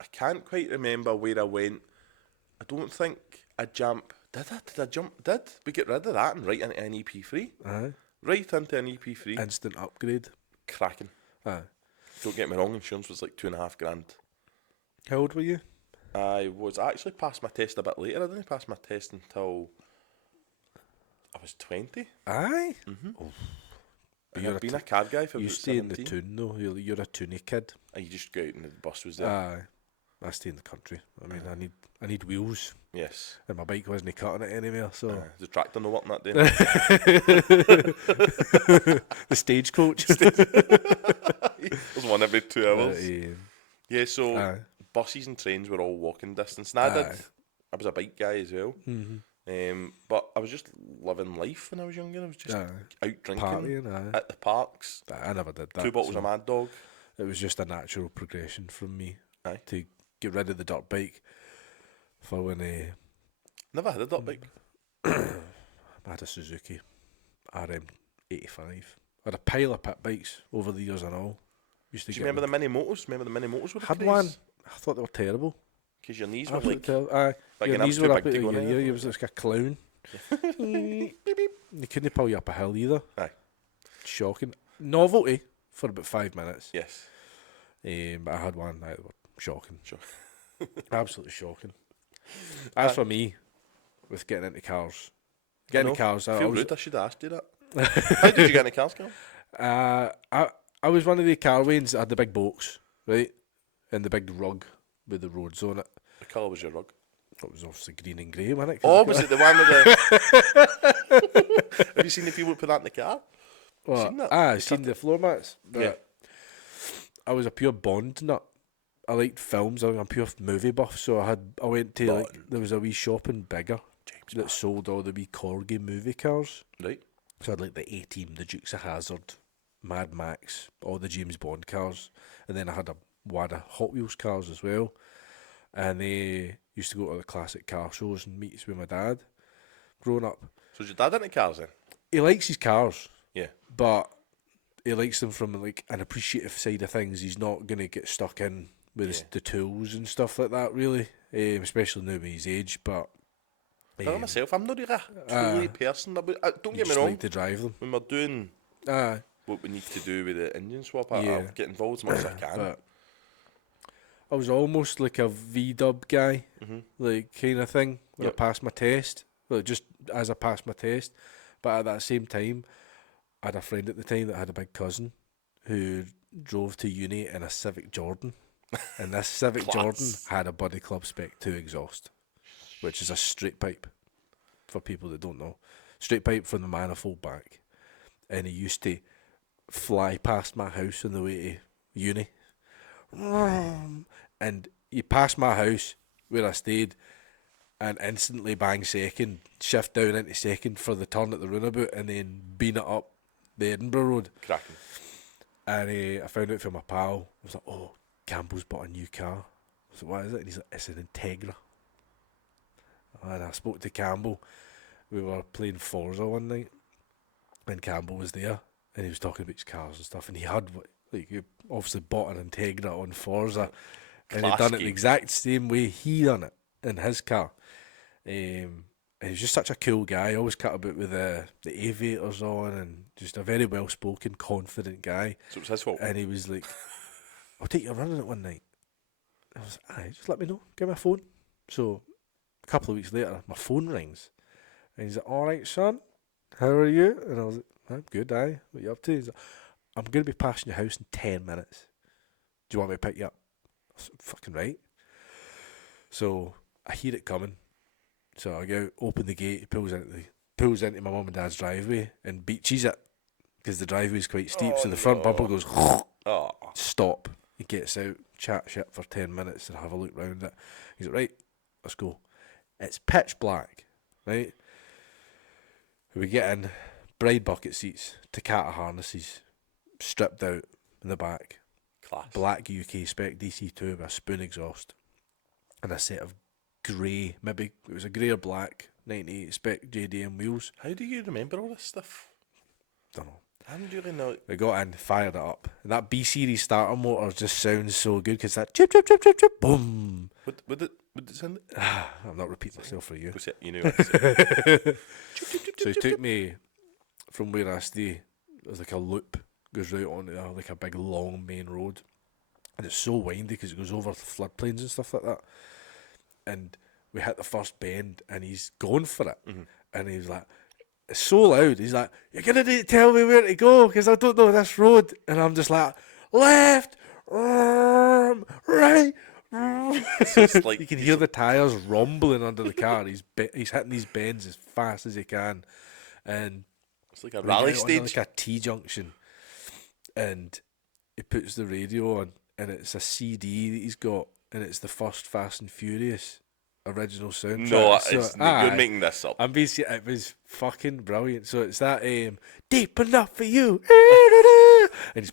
I can't quite remember where I went. I don't think I jumped. Did I? Did I jump? Did we get rid of that and right into an EP3? Aye. Right into an EP3. Instant upgrade. Cracking. Aye. Don't get me wrong, insurance was like $2,500. How old were you? I was actually passed my test a bit later. I didn't pass my test until I was 20. Aye. And You're I've a been a car guy for You about stay in the 17. tune though. You're a toony kid. And you just go out and the bus was there. Aye. I stay in the country. I mean, I need wheels, Yes. and my bike wasn't cutting it anywhere. So The tractor no working that day. the stagecoach. There's one every 2 hours. Yeah, so Aye. buses and trains were all walking distance. And I was a bike guy as well. But I was just living life when I was younger. I was just Aye. out drinking Partying, aye. at the parks. I never did that. 2 bottles so of Mad Dog. It was just a natural progression from me Aye. to get rid of the dirt bike for when Never had a dirt bike. I had a Suzuki RM85. I had a pile of pit bikes over the years and all. Used to Do you remember the mini motors? Remember the mini motors were the Had craze? one. I thought they were terrible. Because your knees were Absolutely like... terrible. Aye. like Your an knees arm's were too up big at to go your in ear. there. You was like a clown. You couldn't pull you up a hill either. Aye. Shocking. Novelty for about 5 minutes. Yes. But I had one that were shocking. Sure. Absolutely shocking. As for me, with getting into cars, I feel I was, rude. I should have asked you that. How did you get into cars, Carl? I was one of the Carwains that had the big box, right? And the big rug with the roads on it. The colour was your rug. It was obviously green and grey, wasn't it? Oh, was it the one with the... Have you seen the people who put that in the car? What? Seen that? I've They seen cut the floor mats. But Yeah. I was a pure Bond nut. I liked films. I'm a pure movie buff, so I went to like Bond. there was a wee shop in Bigger James that sold all the wee corgi movie cars. Right. So I had like the A-Team, the Dukes of Hazzard, Mad Max, all the James Bond cars, and then I had a wad of Hot Wheels cars as well. And they used to go to the classic car shows and meets with my dad. Growing up, So was your dad into cars then? he likes his cars, Yeah. but he likes them from like an appreciative side of things. He's not gonna get stuck in with the tools and stuff like that, really. Especially now with his age. But I myself, I'm not really a truly person. Don't you get me just wrong. like to drive them. When we're doing Aye, what we need to do with the engine swap, Yeah. I'll get involved as much as I can. but I was almost like a V-dub guy, like kind of thing when Yep. I passed my test. Well, just as I passed my test, but at that same time, I had a friend at the time that had a big cousin who drove to uni in a Civic Jordan, and this Civic Class. Jordan had a Buddy Club Spec 2 exhaust, which is a straight pipe, for people that don't know. Straight pipe from the manifold back. And he used to fly past my house on the way to uni. And he passed my house where I stayed and instantly bang second, shift down into second for the turn at the roundabout and then bean it up the Edinburgh Road. Cracking. And I found out from my pal. I was like, oh, Campbell's bought a new car. I was like, what is it? And he's like, it's an Integra. And I spoke to Campbell. We were playing Forza one night, and Campbell was there, and he was talking about his cars and stuff, and he had, like, he obviously bought an Integra on Forza, and he'd Class done it game. the exact same way he done it in his car. And he was just such a cool guy, always cut about with the aviators on, and just a very well-spoken, confident guy. So it was his fault. And he was like, I'll take you running it one night. I was like, aye, just let me know, give me a phone. So a couple of weeks later, my phone rings. And he's like, all right, son, how are you? And I was like, I'm good, aye. What you up to? He's like, I'm going to be passing your house in 10 minutes. Do you want me to pick you up? I was like, fucking right. So I hear it coming. So I go, open the gate, he pulls into my mum and dad's driveway and beaches it because the driveway's quite steep. So the front bumper goes, Oh, stop. He gets out, chat shit for 10 minutes and have a look round it. He's like, right, let's go. It's pitch black, right? We get in, bride bucket seats, Takata harnesses, stripped out in the back, class. black UK spec DC2 with a spoon exhaust, and a set of grey, maybe it was a grey or black 98 spec JDM wheels. How do you remember all this stuff? Don't know. I'm really not. We got in, fired it up, and that B series starter motor just sounds so good because that chip chip chip chip chip boom. Would it sound? I'm not repeating myself for you. Go say it, you knew what to say. So he took me from where I stay. There's like a loop goes right onto like a big long main road, and it's so windy because it goes over floodplains and stuff like that. And we hit the first bend, and he's going for it, and he's like, it's so loud. He's like, you're gonna need to tell me where to go because I don't know this road. And I'm just like, left, right. So it's like You can hear the tires rumbling under the car. He's hitting these bends as fast as he can, and it's like a we rally get onto, stage. like a T junction, and he puts the radio on, and it's a CD that he's got, and it's the first Fast and Furious original soundtrack. No, So, it's, you're aye, making this up. I'm basically, it was fucking brilliant. So it's that deep enough for you, and he's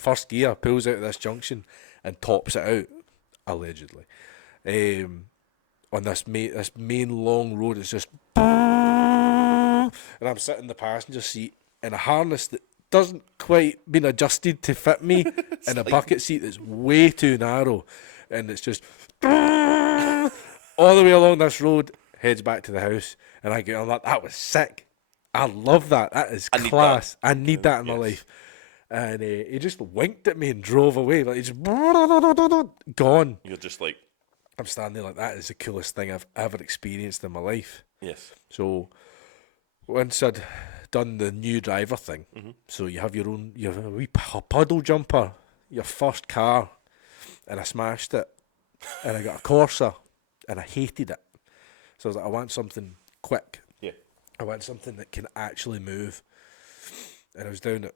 first gear, pulls out of this junction and tops it out, allegedly. On this main long road, it's just, and I'm sitting in the passenger seat in a harness that doesn't quite been adjusted to fit me, in a bucket seat that's way too narrow, and it's just all the way along this road, heads back to the house, and I'm like, that was sick. I love that. That is I need class. I need that in my Yes. life. And he just winked at me and drove away. Like, he just gone. You're just like, I'm standing there like, that is the coolest thing I've ever experienced in my life. yes. So once I'd done the new driver thing. So you have a wee puddle jumper, your first car, and I smashed it, and I got a Corsa, and I hated it. So I was like, I want something quick. Yeah. I want something that can actually move. And I was down at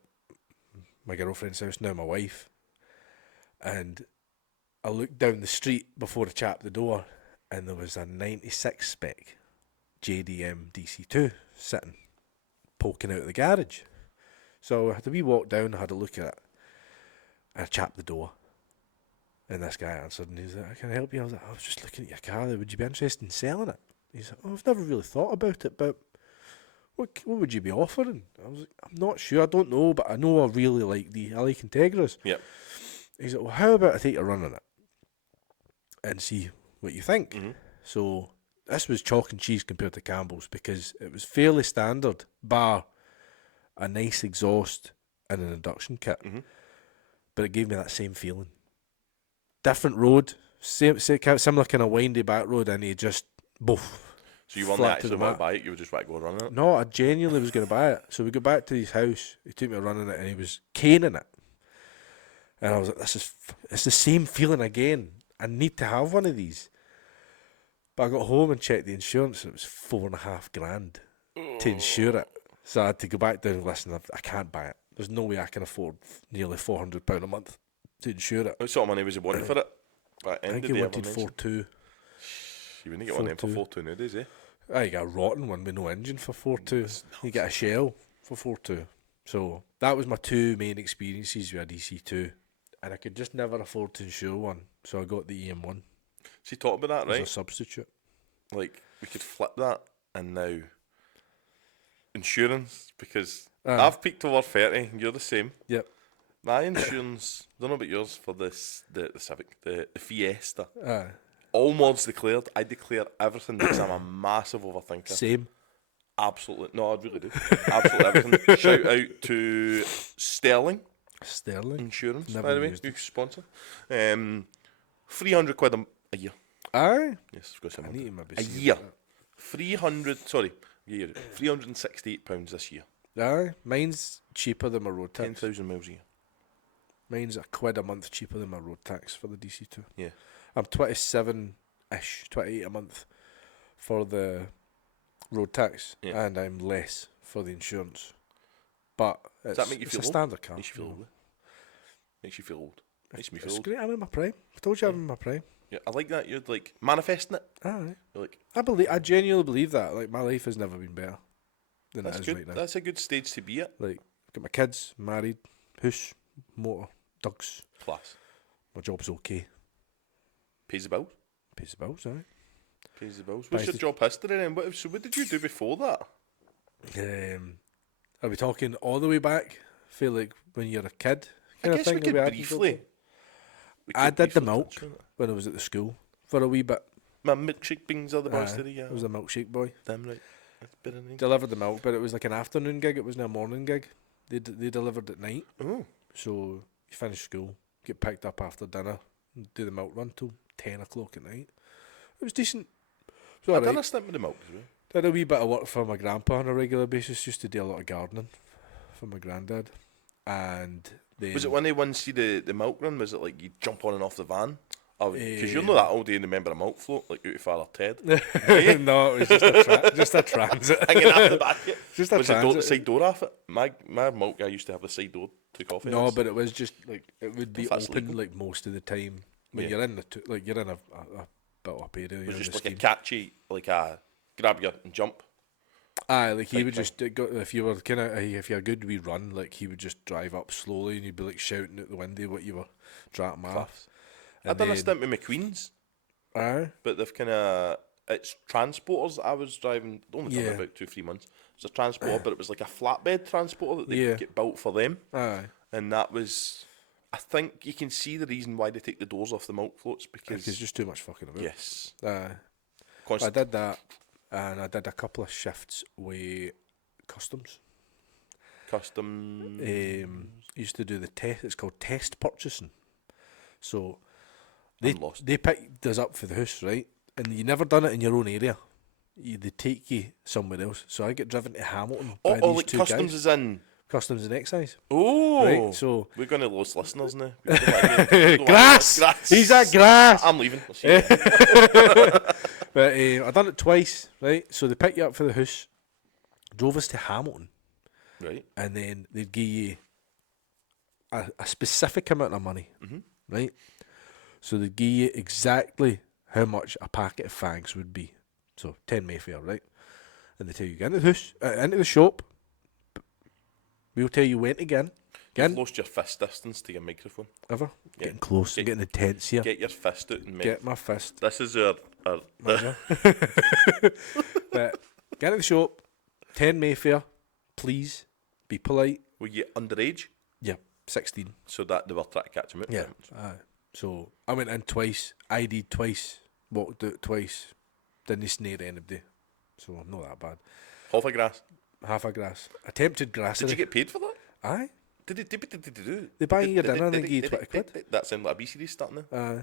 my girlfriend's house, now my wife, and I looked down the street before I chapped the door, and there was a 96 spec JDM DC2 sitting, poking out of the garage. So I had a wee walk down, I had a look at it, and I chapped the door. And this guy answered, and he's like, "Can I help you?" I was like, "I was just looking at your car there. Would you be interested in selling it?" He's like, "Oh, I've never really thought about it, but what would you be offering?" I was like, "I'm not sure. I don't know, but I know I really like Integras." Yep. He's like, "Well, how about I take a run on it and see what you think?" Mm-hmm. So this was chalk and cheese compared to Campbell's because it was fairly standard, bar a nice exhaust and an induction kit. Mm-hmm. But it gave me that same feeling. Different road, similar kind of windy back road, and he just boof. So you weren't flat to actually the want mat. to buy it, you would just want to go run it? No, I genuinely was going to buy it. So we got back to his house. He took me running it, and he was caning it. And I was like, it's the same feeling again. I need to have one of these. But I got home and checked the insurance, and it was $4,500 to insure it. So I had to go back down and listen, I can't buy it. There's no way I can afford nearly £400 a month to insure it. What sort of money was he wanting for it? I think he wanted 4.2. You wouldn't get one of them for 4.2 nowadays, eh? I got a rotten one with no engine for 4.2. You get a shell for 4.2. So that was my two main experiences with a DC2. And I could just never afford to insure one. So I got the EM1 See, talk about that, as a right? substitute. Like, we could flip that and now insurance, because Aye. I've peaked over 30, and you're the same. Yep. My insurance, don't know about yours, for this, the Civic, the Fiesta, Aye. all mods declared. I declare everything because I'm a massive overthinker. Same. Absolutely. No, I really do. Absolutely everything. Shout out to Sterling Sterling. Insurance, Never by the way, used new sponsor. £300 a year. Aye. Yes, of course I I'm need to maybe a see year. that. £368 this year. Aye. Mine's cheaper than my road tax. 10,000 miles a year. Mine's £1 a month cheaper than my road tax for the DC2. Yeah. I'm 27-ish, 28 a month for the road tax, Yeah. and I'm less for the insurance. But Does it's, that make you it's feel a old? standard car. Makes you feel old. Makes you feel old. Makes me feel It's old. great. I'm in my prime. I told you I'm in my prime. Yeah, I like that. You're like manifesting it. Aye. You're like, I genuinely believe that. Like, my life has never been better than that's it is good. right now. That's a good stage to be at. Like, got my kids, married, house, motor, dogs. Class. My job's okay. Pays the bills. Pays the bills, aye. Pays the bills. What's Buys your the- job history then? What did you do before that? Are we talking all the way back? Feel like when you're a kid I kind guess of we thing? could briefly. I did the milk when I was at the school for a wee bit. My milkshake beans are the best Aye, of the year. I was a milkshake boy. Damn right. That's better than Delivered the milk, but it was like an afternoon gig. It wasn't a morning gig. They delivered at night. Oh. So you finish school, get picked up after dinner, and do the milk run till 10 o'clock at night. It was decent. It was I alright. done a stint with the milk as well. Did a wee bit of work for my grandpa on a regular basis. Used to do a lot of gardening for my granddad. And then Was it when they once see the milk run? Was it like you jump on and off the van? Because you're not that old, and remember a milk float like out of Father Ted no, it was just a transit. hanging off the back. Just a Was the transit. side door off it? My milk guy used to have the side door took off. No, but it was just like it would be If that's open legal. like most of the time when Yeah. you're in you're in a built up area. it you're was in just the like a scheme. catchy, like a grab your and jump. Aye, like he type would thing. just go, if you were kind of if you're a good wee run, like he would just drive up slowly and you'd be like shouting out the window what you were dropping off. I done a stint with McQueen's, Aye, but they've kind of it's transporters. I was driving only done Yeah. about 2-3 months. It's a transporter, but it was like a flatbed transporter that they Yeah. get built for them, aye, and that was. I think you can see the reason why they take the doors off the milk floats because it's just too much fucking about. yes, Aye, I constant. did that, and I did a couple of shifts with customs. Custom. Used to do the test. It's called test purchasing. So I'm lost. they picked us up for the house, right? And you never done it in your own area. they take you somewhere else. So I get driven to Hamilton Oh, by oh these like two customs guys. is in. Customs and excise. Oh, Right, so we're going to lose listeners now. We don't wanna hear- we don't wanna Grass! hear this. He's at Grass! I'm leaving. I'll see you. But I done it twice, right? So they pick you up for the house, drove us to Hamilton, Right. and then they'd give you a specific amount of money, right? So they'd give you exactly how much a packet of fags would be. So 10 Mayfair, right? And they tell you, get into the house, into the shop. We'll tell you when to get in. You've lost your fist distance to your microphone. Ever? Yeah. Getting close, Get- getting intense here. Get your fist out and make. Get my fist. This is our But get into the shop, 10 Mayfair, please, be polite. Were you underage? Yeah, 16. So that they were trying to catch him out. Yeah. So I went in twice, ID'd twice, walked out twice, didn't snare anybody. So not that bad. Half a grass. Half a grass. Attempted grass. Did you get paid for that? Aye. Did They buy you your dinner and they give you 20 quid. That sounds like a B series starting now.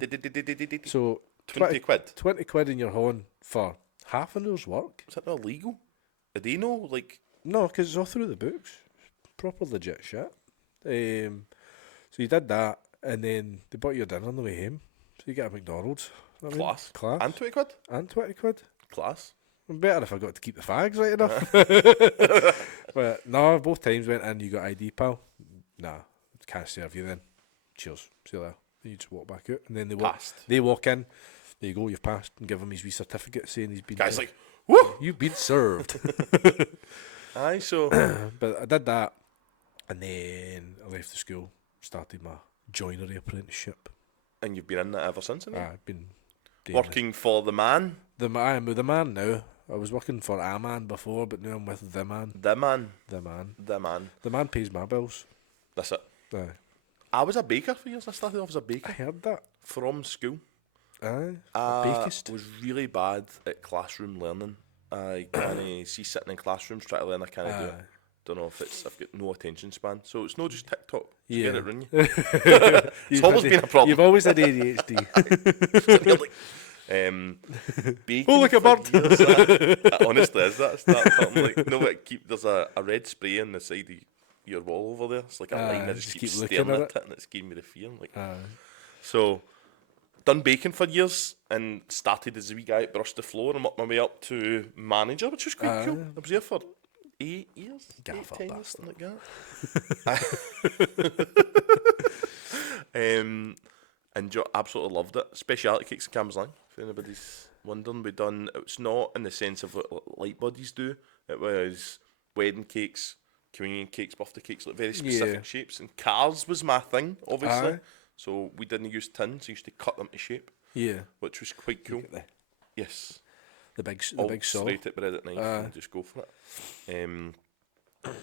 So 20 quid. 20 quid in your horn for half an hour's work? Is that not illegal? Do they know? Like, No, because it's all through the books. Proper legit shit. So you did that, and then they bought you your dinner on the way home. So you get a McDonald's. You know what I mean? class. Class. And 20 quid? And 20 quid. Class. Better if I got to keep the fags right enough. But no, both times went in, you got ID, pal. Nah, can't serve you then. Cheers. See you later. Then you just walk back out, and then Passed. they walk in. There you go, you've passed, and give him his wee certificate saying he's been. Guys, like, woo! You've been served. Aye, so. But I did that, and then I left the school, started my joinery apprenticeship. And you've been in that ever since, haven't you? I've been doing Working for the man. I'm with the man now. I was working for a man before, but now I'm with the man. The man. The man. The man. The man pays my bills. That's it. Aye. I was a baker for years. I started off as a I baker heard that. from school. Aye. I Bakist. was really bad at classroom learning. I can't see sitting in classrooms trying to learn. I can't do it. Aye. Don't know if I've got no attention span. So it's not just TikTok. Yeah. Get it, run you? It's always been a problem. You've always had ADHD. You're like, baking Oh, like a for bird. years, that honestly is that start something like no, but there's a red spray on the side of your wall over there. It's like a line. I just keep looking staring at at it, and it's giving me the fear. Like, Aye. so done baking for years and started as a wee guy at Brush the Floor and worked my way up to manager, which was quite cool. I was there for 8 years, Gaffer 10 years, bastard. something like that. And absolutely loved it. Speciality cakes at Campbell's Line, if anybody's wondering. We done, it's not in the sense of what light bodies do. It was wedding cakes, communion cakes, birthday cakes, like very specific shapes. And cars was my thing, obviously. Aye. So we didn't use tins, we used to cut them to shape, Yeah. which was quite cool. Yes. The big All saw. straight at bread at knife and just go for it.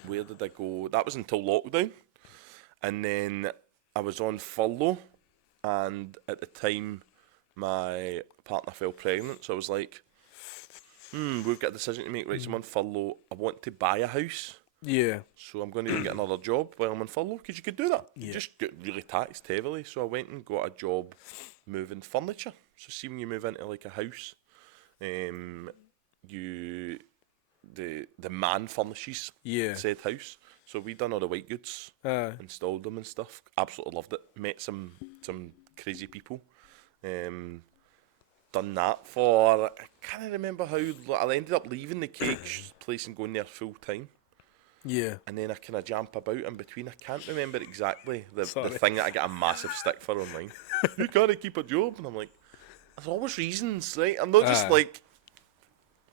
Where did I go? That was until lockdown. And then I was on furlough, and at the time my partner fell pregnant, so I was like, we've got a decision to make, right? So I'm on furlough, I want to buy a house, Yeah. so I'm going to get another job while I'm on furlough, because you could do that. You Yeah. just get really taxed heavily. So I went and got a job moving furniture. So see, when you move into like a house, the man furnishes Yeah. said house. So we done all the white goods, Aye. installed them and stuff. Absolutely loved it. Met some crazy people. Done that for, I can't remember how. I ended up leaving the cake place and going there full time. Yeah. And then I kind of jump about in between. I can't remember exactly the Sorry. thing that I get a massive stick for online. You can't keep a job, and I'm like, there's always reasons, right? I'm not just like,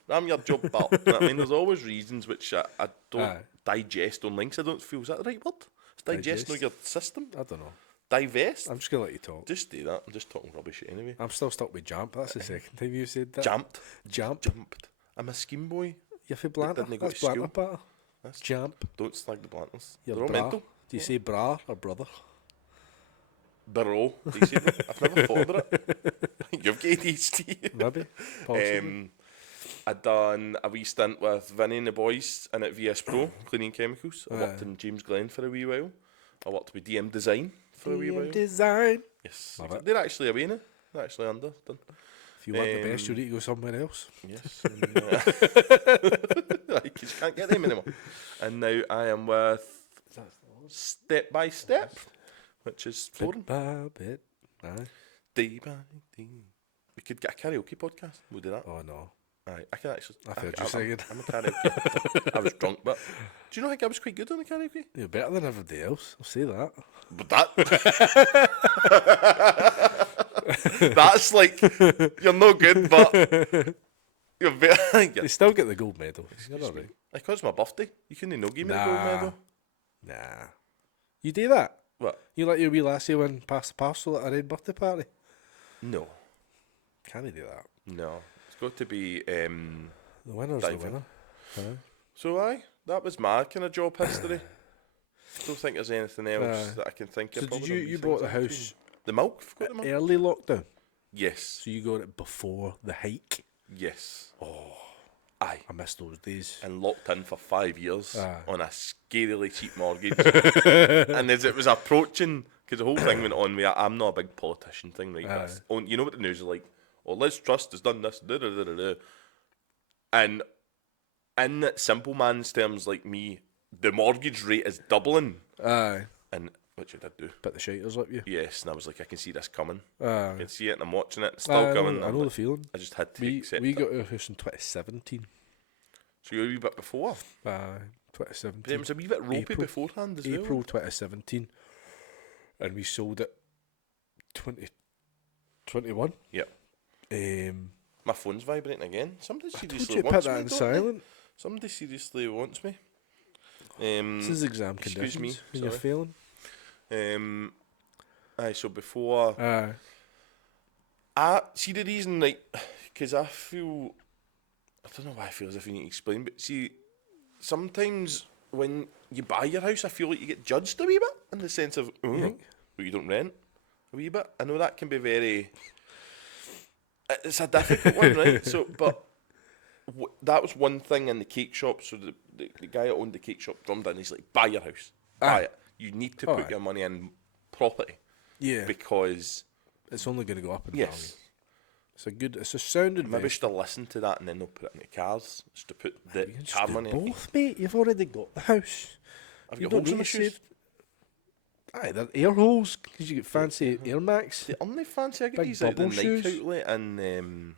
I'm your job, pal. You know what I mean, there's always reasons which I don't digest on links. I don't feel, is that the right word? Is digest not your system? I don't know. Divest? I'm just going to let you talk. Just do that. I'm just talking rubbish anyway. I'm still stuck with Jamp. That's the second time you said that. Jumped. Jamp. I'm a scheme boy. You're for Blanter. didn't go That's to school. Blanter patter. That's- Jamp. Don't slag the Blanters. You're They're all bra. mental. Do you say bra or brother? Bro. Basically. I've never thought about it. You've got ADHD. Maybe. Possibly. I done a wee stint with Vinny and the boys in at VS Pro, cleaning chemicals. I worked in James Glen for a wee while. I worked with DM Design for a wee while. Design. Yes. Love it. They're actually away now. They're actually under. Done. you want the best, you need to go somewhere else. Yes. Because you can't get them anymore. And now I am with Step by Step, which is foreign. Bit by bit. Aye. Day by day. We could get a karaoke podcast. We'll do that. Oh no. Aye, I can actually. I heard you singing. I'm a karaoke. I was drunk, but do you know? I think I was quite good on the karaoke. You're better than everybody else. I'll say that. But that's like you're no good, but you're better. You still get the gold medal. You're all right. Because it's my birthday. You couldn't no give me the gold medal. Nah. You do that? What? You let your wee lassie win pass the parcel at a red birthday party? No. Can he do that? No. It's got to be The winner's diving. the winner. Aye. So aye, that was my kind of job history. Don't think there's anything else that I can think So of. did you bought the house The milk? I've got the milk. early lockdown? Yes. So you got it before the hike? Yes. Oh. Aye. I missed those days. And locked in for 5 years Aye. on a scarily cheap mortgage. And as it was approaching, because the whole thing went on, I'm not a big politician thing, right? But you know what the news is like? Oh, Liz Truss has done this, and in simple man's terms like me, the mortgage rate is doubling. Aye. And which it did do. Bit the shiters up you. Yes, and I was like, I can see this coming. Aye. I can see it, and I'm watching it. It's still coming. I know the feeling. I just had to accept We it. got our house in 2017. So you're a wee bit before. Aye, But 2017. it was a wee bit ropey April. beforehand as well. April 2017. And we sold it 2021. Yep. My phone's vibrating again. Somebody I told seriously you to put wants that me. in Don't they? silent. Somebody seriously wants me. This is exam excuse conditions. me, When you're sorry. failing. Aye, so before Aye. I see the reason, like, because I don't know why I feel as if you need to explain, but see, sometimes when you buy your house, I feel like you get judged a wee bit in the sense of, oh, think? well, you don't rent a wee bit. I know that can be very. It's a difficult one, right? So, but that was one thing in the cake shop. So the guy that owned the cake shop drummed in. He's like, buy your house, buy it. You need to put aye. your money in property Yeah. because It's only going to go up in yes. value. It's a sound Maybe investment. should have listened to that and then they'll put it in the cars. Just to put the You can just car do money in. both, mate. You've already got the house. Have You you got don't holes in need my to shoes? save. Aye, they're air holes because you get fancy Air Max. The only fancy I get Big these out the bubble Nike shoes. outlet in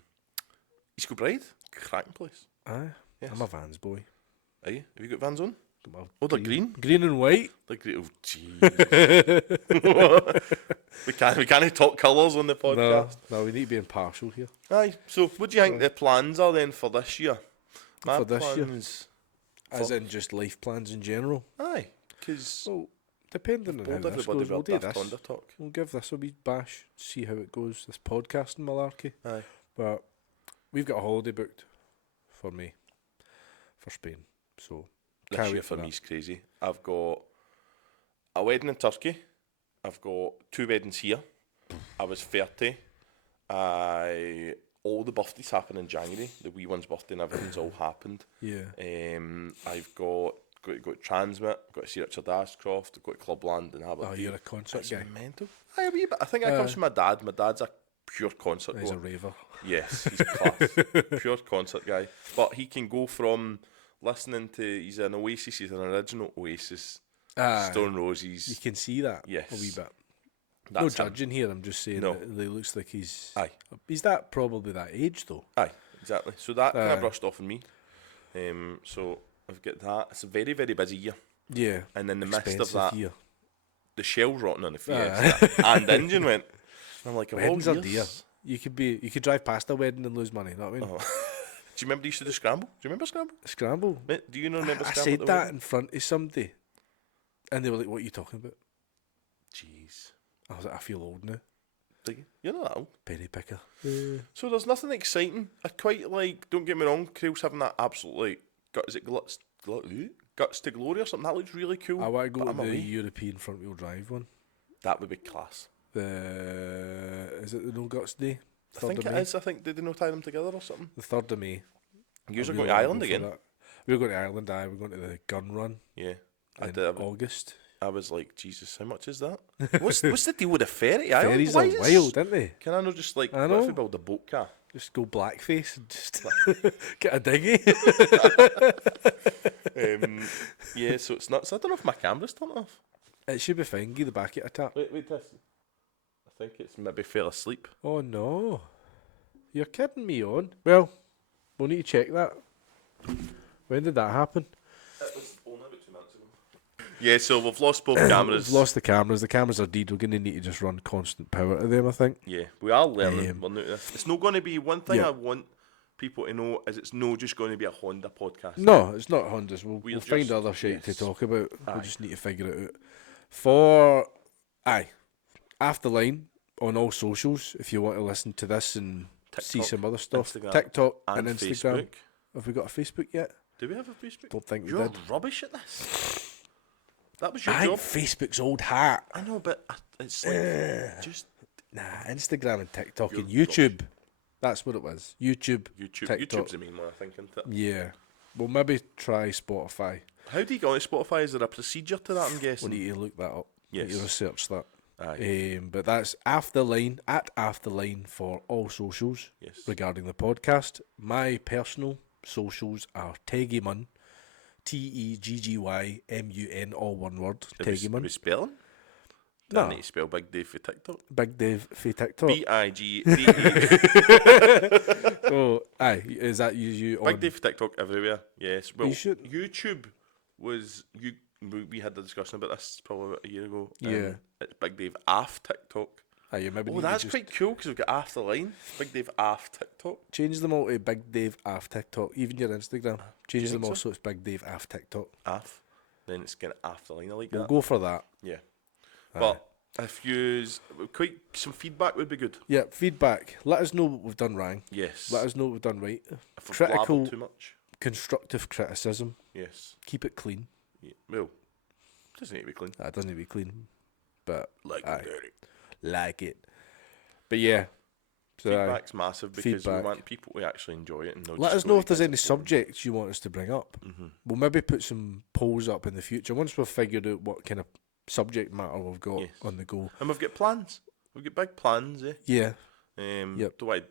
East Kilbride. Cracking place. Aye, Yes. I'm a Vans boy. Are you? Have you got Vans on? Well, Oh, they're green. green and white. They're green. Oh, jeez. we can't talk colours on the No, podcast. no, we need to be impartial here. Aye. So, what do you think the plans are then for this year? My For this year? plans. As in just life plans in general. Aye, because Well, depending on how told this everybody goes, we'll about do Daft this. Thunder talk. We'll give this a wee bash, see how it goes, this podcasting malarkey. Aye. But we've got a holiday booked for me, for Spain. So, This can't year wait for for me that. is crazy. I've got a wedding in Turkey. I've got 2 weddings here. I was 30. All the birthdays happen in January. The wee one's birthday and everything's all happened. Yeah. I've got to go to Transmit, got to see Richard Ashcroft, got to Clubland and Oh, Aberdeen. you're a concert It's guy. mental. Aye, a wee bit. I think that comes from my dad. My dad's a pure concert He's a goer. raver. Yes, he's class. Pure concert guy. But he can go from listening to, he's an Oasis, he's an original Oasis, Stone You Roses. can see that Yes. a wee bit. That's No him. judging here, I'm just saying No. that he looks like he's... Aye. He's that probably that age, though. Aye, exactly. So that kind Aye. of brushed off on me. So I've got that. It's a very, very busy year. Yeah. And in the midst of Expensive that, year. the shell's rotting on the Fiesta and the engine went. I'm like, of all Weddings are years. dear. You could drive past a wedding and lose money, you know what I mean? Oh. Do you remember they used to do Scramble? Do you remember Scramble? Scramble. Mate, do you not remember I Scramble? said at the that wedding? in front of somebody, and they were like, "What are you talking about?" Jeez. I was like, "I feel old now." You're not that old. Penny picker. So there's nothing exciting. I quite like, don't get me wrong, Creel's having that absolutely, guts to glory or something. That looks really cool. I want to go but to I'm the away. European front wheel drive one. That would be class. Is it the No Guts Day? I think it is. I think did they not tie them together or something? The 3rd of May. You're And going we to wanna Ireland go for again? that. We're going to Ireland. We're going to the gun run Yeah. I in did. August. I was like, Jesus, how much is that? What's the deal with the ferry? Ferries are wild, aren't they? Can I not just like, I what if know. we build a boat car? Just go blackface and just get a dinghy. Yeah, so it's nuts. I don't know if my camera's turned off. It should be fine. Give the back at a tap. Wait, this. I think it's maybe fell asleep. Oh no. You're kidding me on. Well, we'll need to check that. When did that happen? It was only about 2 minutes ago. Yeah, so we've lost both cameras. We've lost the cameras. The cameras are dead. We're going to need to just run constant power to them, I think. Yeah, we are learning. We're new to this. It's not going to be one thing Yeah. I want people to know is it's not just going to be a Honda podcast. No, it's not Hondas. We'll find just- other shit to yes. talk about. Aye. We just need to figure it out. For AffTheLine on all socials, if you want to listen to this and see TikTok, some other stuff. Instagram, TikTok and and Instagram. Facebook. Have we got a Facebook yet? Do we have a Facebook? Don't think we You're did. rubbish at this. That was your Aye, job. Facebook's old hat. I know, but it's like just Nah, Instagram and TikTok and You're YouTube. That's what it was. YouTube. YouTube. TikTok. YouTube's the main one, I think, isn't it? Yeah. We'll maybe try Spotify. How do you go on Spotify? Is there a procedure to that? I'm guessing. We need to look that up. Yes. Need to research that. Aye. But that's AffTheLine, at AffTheLine for all socials Yes. regarding the podcast. My personal socials are Teggymun, TEGGYMUN, all one word. Are Teggymun. we spelling? No. I need to spell Big Dave for TikTok. Big Dave for TikTok. BIGDE. Oh, aye, is that you on? Big Dave for TikTok everywhere. Yes. Well, You should- YouTube was you. We had the discussion about this probably about a year ago. Yeah. It's Big Dave Aff TikTok. Aye, you maybe Oh, need to that's just quite cool because we've got AffTheLine. Big Dave Aff TikTok. change them all to Big Dave Aff TikTok. Even your Instagram. Change them think all so? so it's Big Dave Aff TikTok. Aff. Then it's kind of AffTheLine. I like We'll that. go for that. Yeah. But if you quite some feedback would be good. Yeah, feedback. Let us know what we've done wrong. Yes. Let us know what we've done right. If we've critical- blabbered too much. Constructive criticism. Yes. Keep it clean. Yeah. Well, doesn't need to be clean. That doesn't need to be clean, but Like aye. dirty. like it. But yeah, so aye. Feedback's massive because Feedback. we want people to actually enjoy it and not Let just us know go, if there's "You any guys are boring." subjects you want us to bring up. We'll maybe put some polls up in the future once we've figured out what kind of subject matter we've got Yes. on the go. And we've got plans. We've got big plans, eh? Yeah, Yep. Do I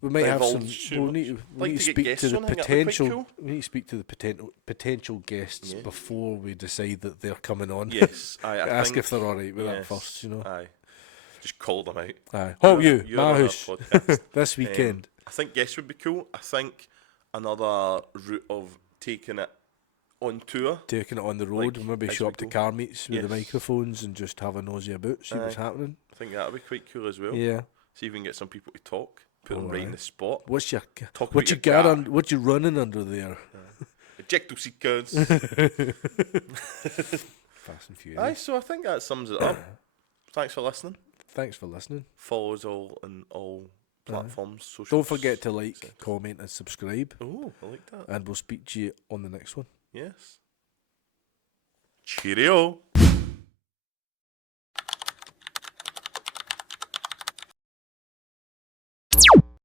we might have some. divulge too We'll much? need to, Like need to to get speak to guests the on, I think that'd be quite potential. cool. We need to speak to the potential guests Yeah. before we decide that they're coming on. Yes. I Ask think, if they're all right with that yes, first. You know. Aye. Just call them out. Aye. Oh, You're my on our house podcast. this weekend. I think guests would be cool. I think another route of taking it on tour. Taking it on the road, like, maybe as show we up to go. car meets with the Yes. microphones and just have a nosy about, see what's Aye. happening. I think that would be quite cool as well. Yeah. See if we can get some people to talk. Put them Oh, right in aye. the spot. What's your Talk what about you your got car. on? What you running under there? Ejecto seekers. Fast and Furious. Aye, so I think that sums it up. Thanks for listening. Thanks for listening. Follow us all on all platforms. Social Don't forget to like, comment, and subscribe. Oh, I like that. And we'll speak to you on the next one. Yes. Cheerio.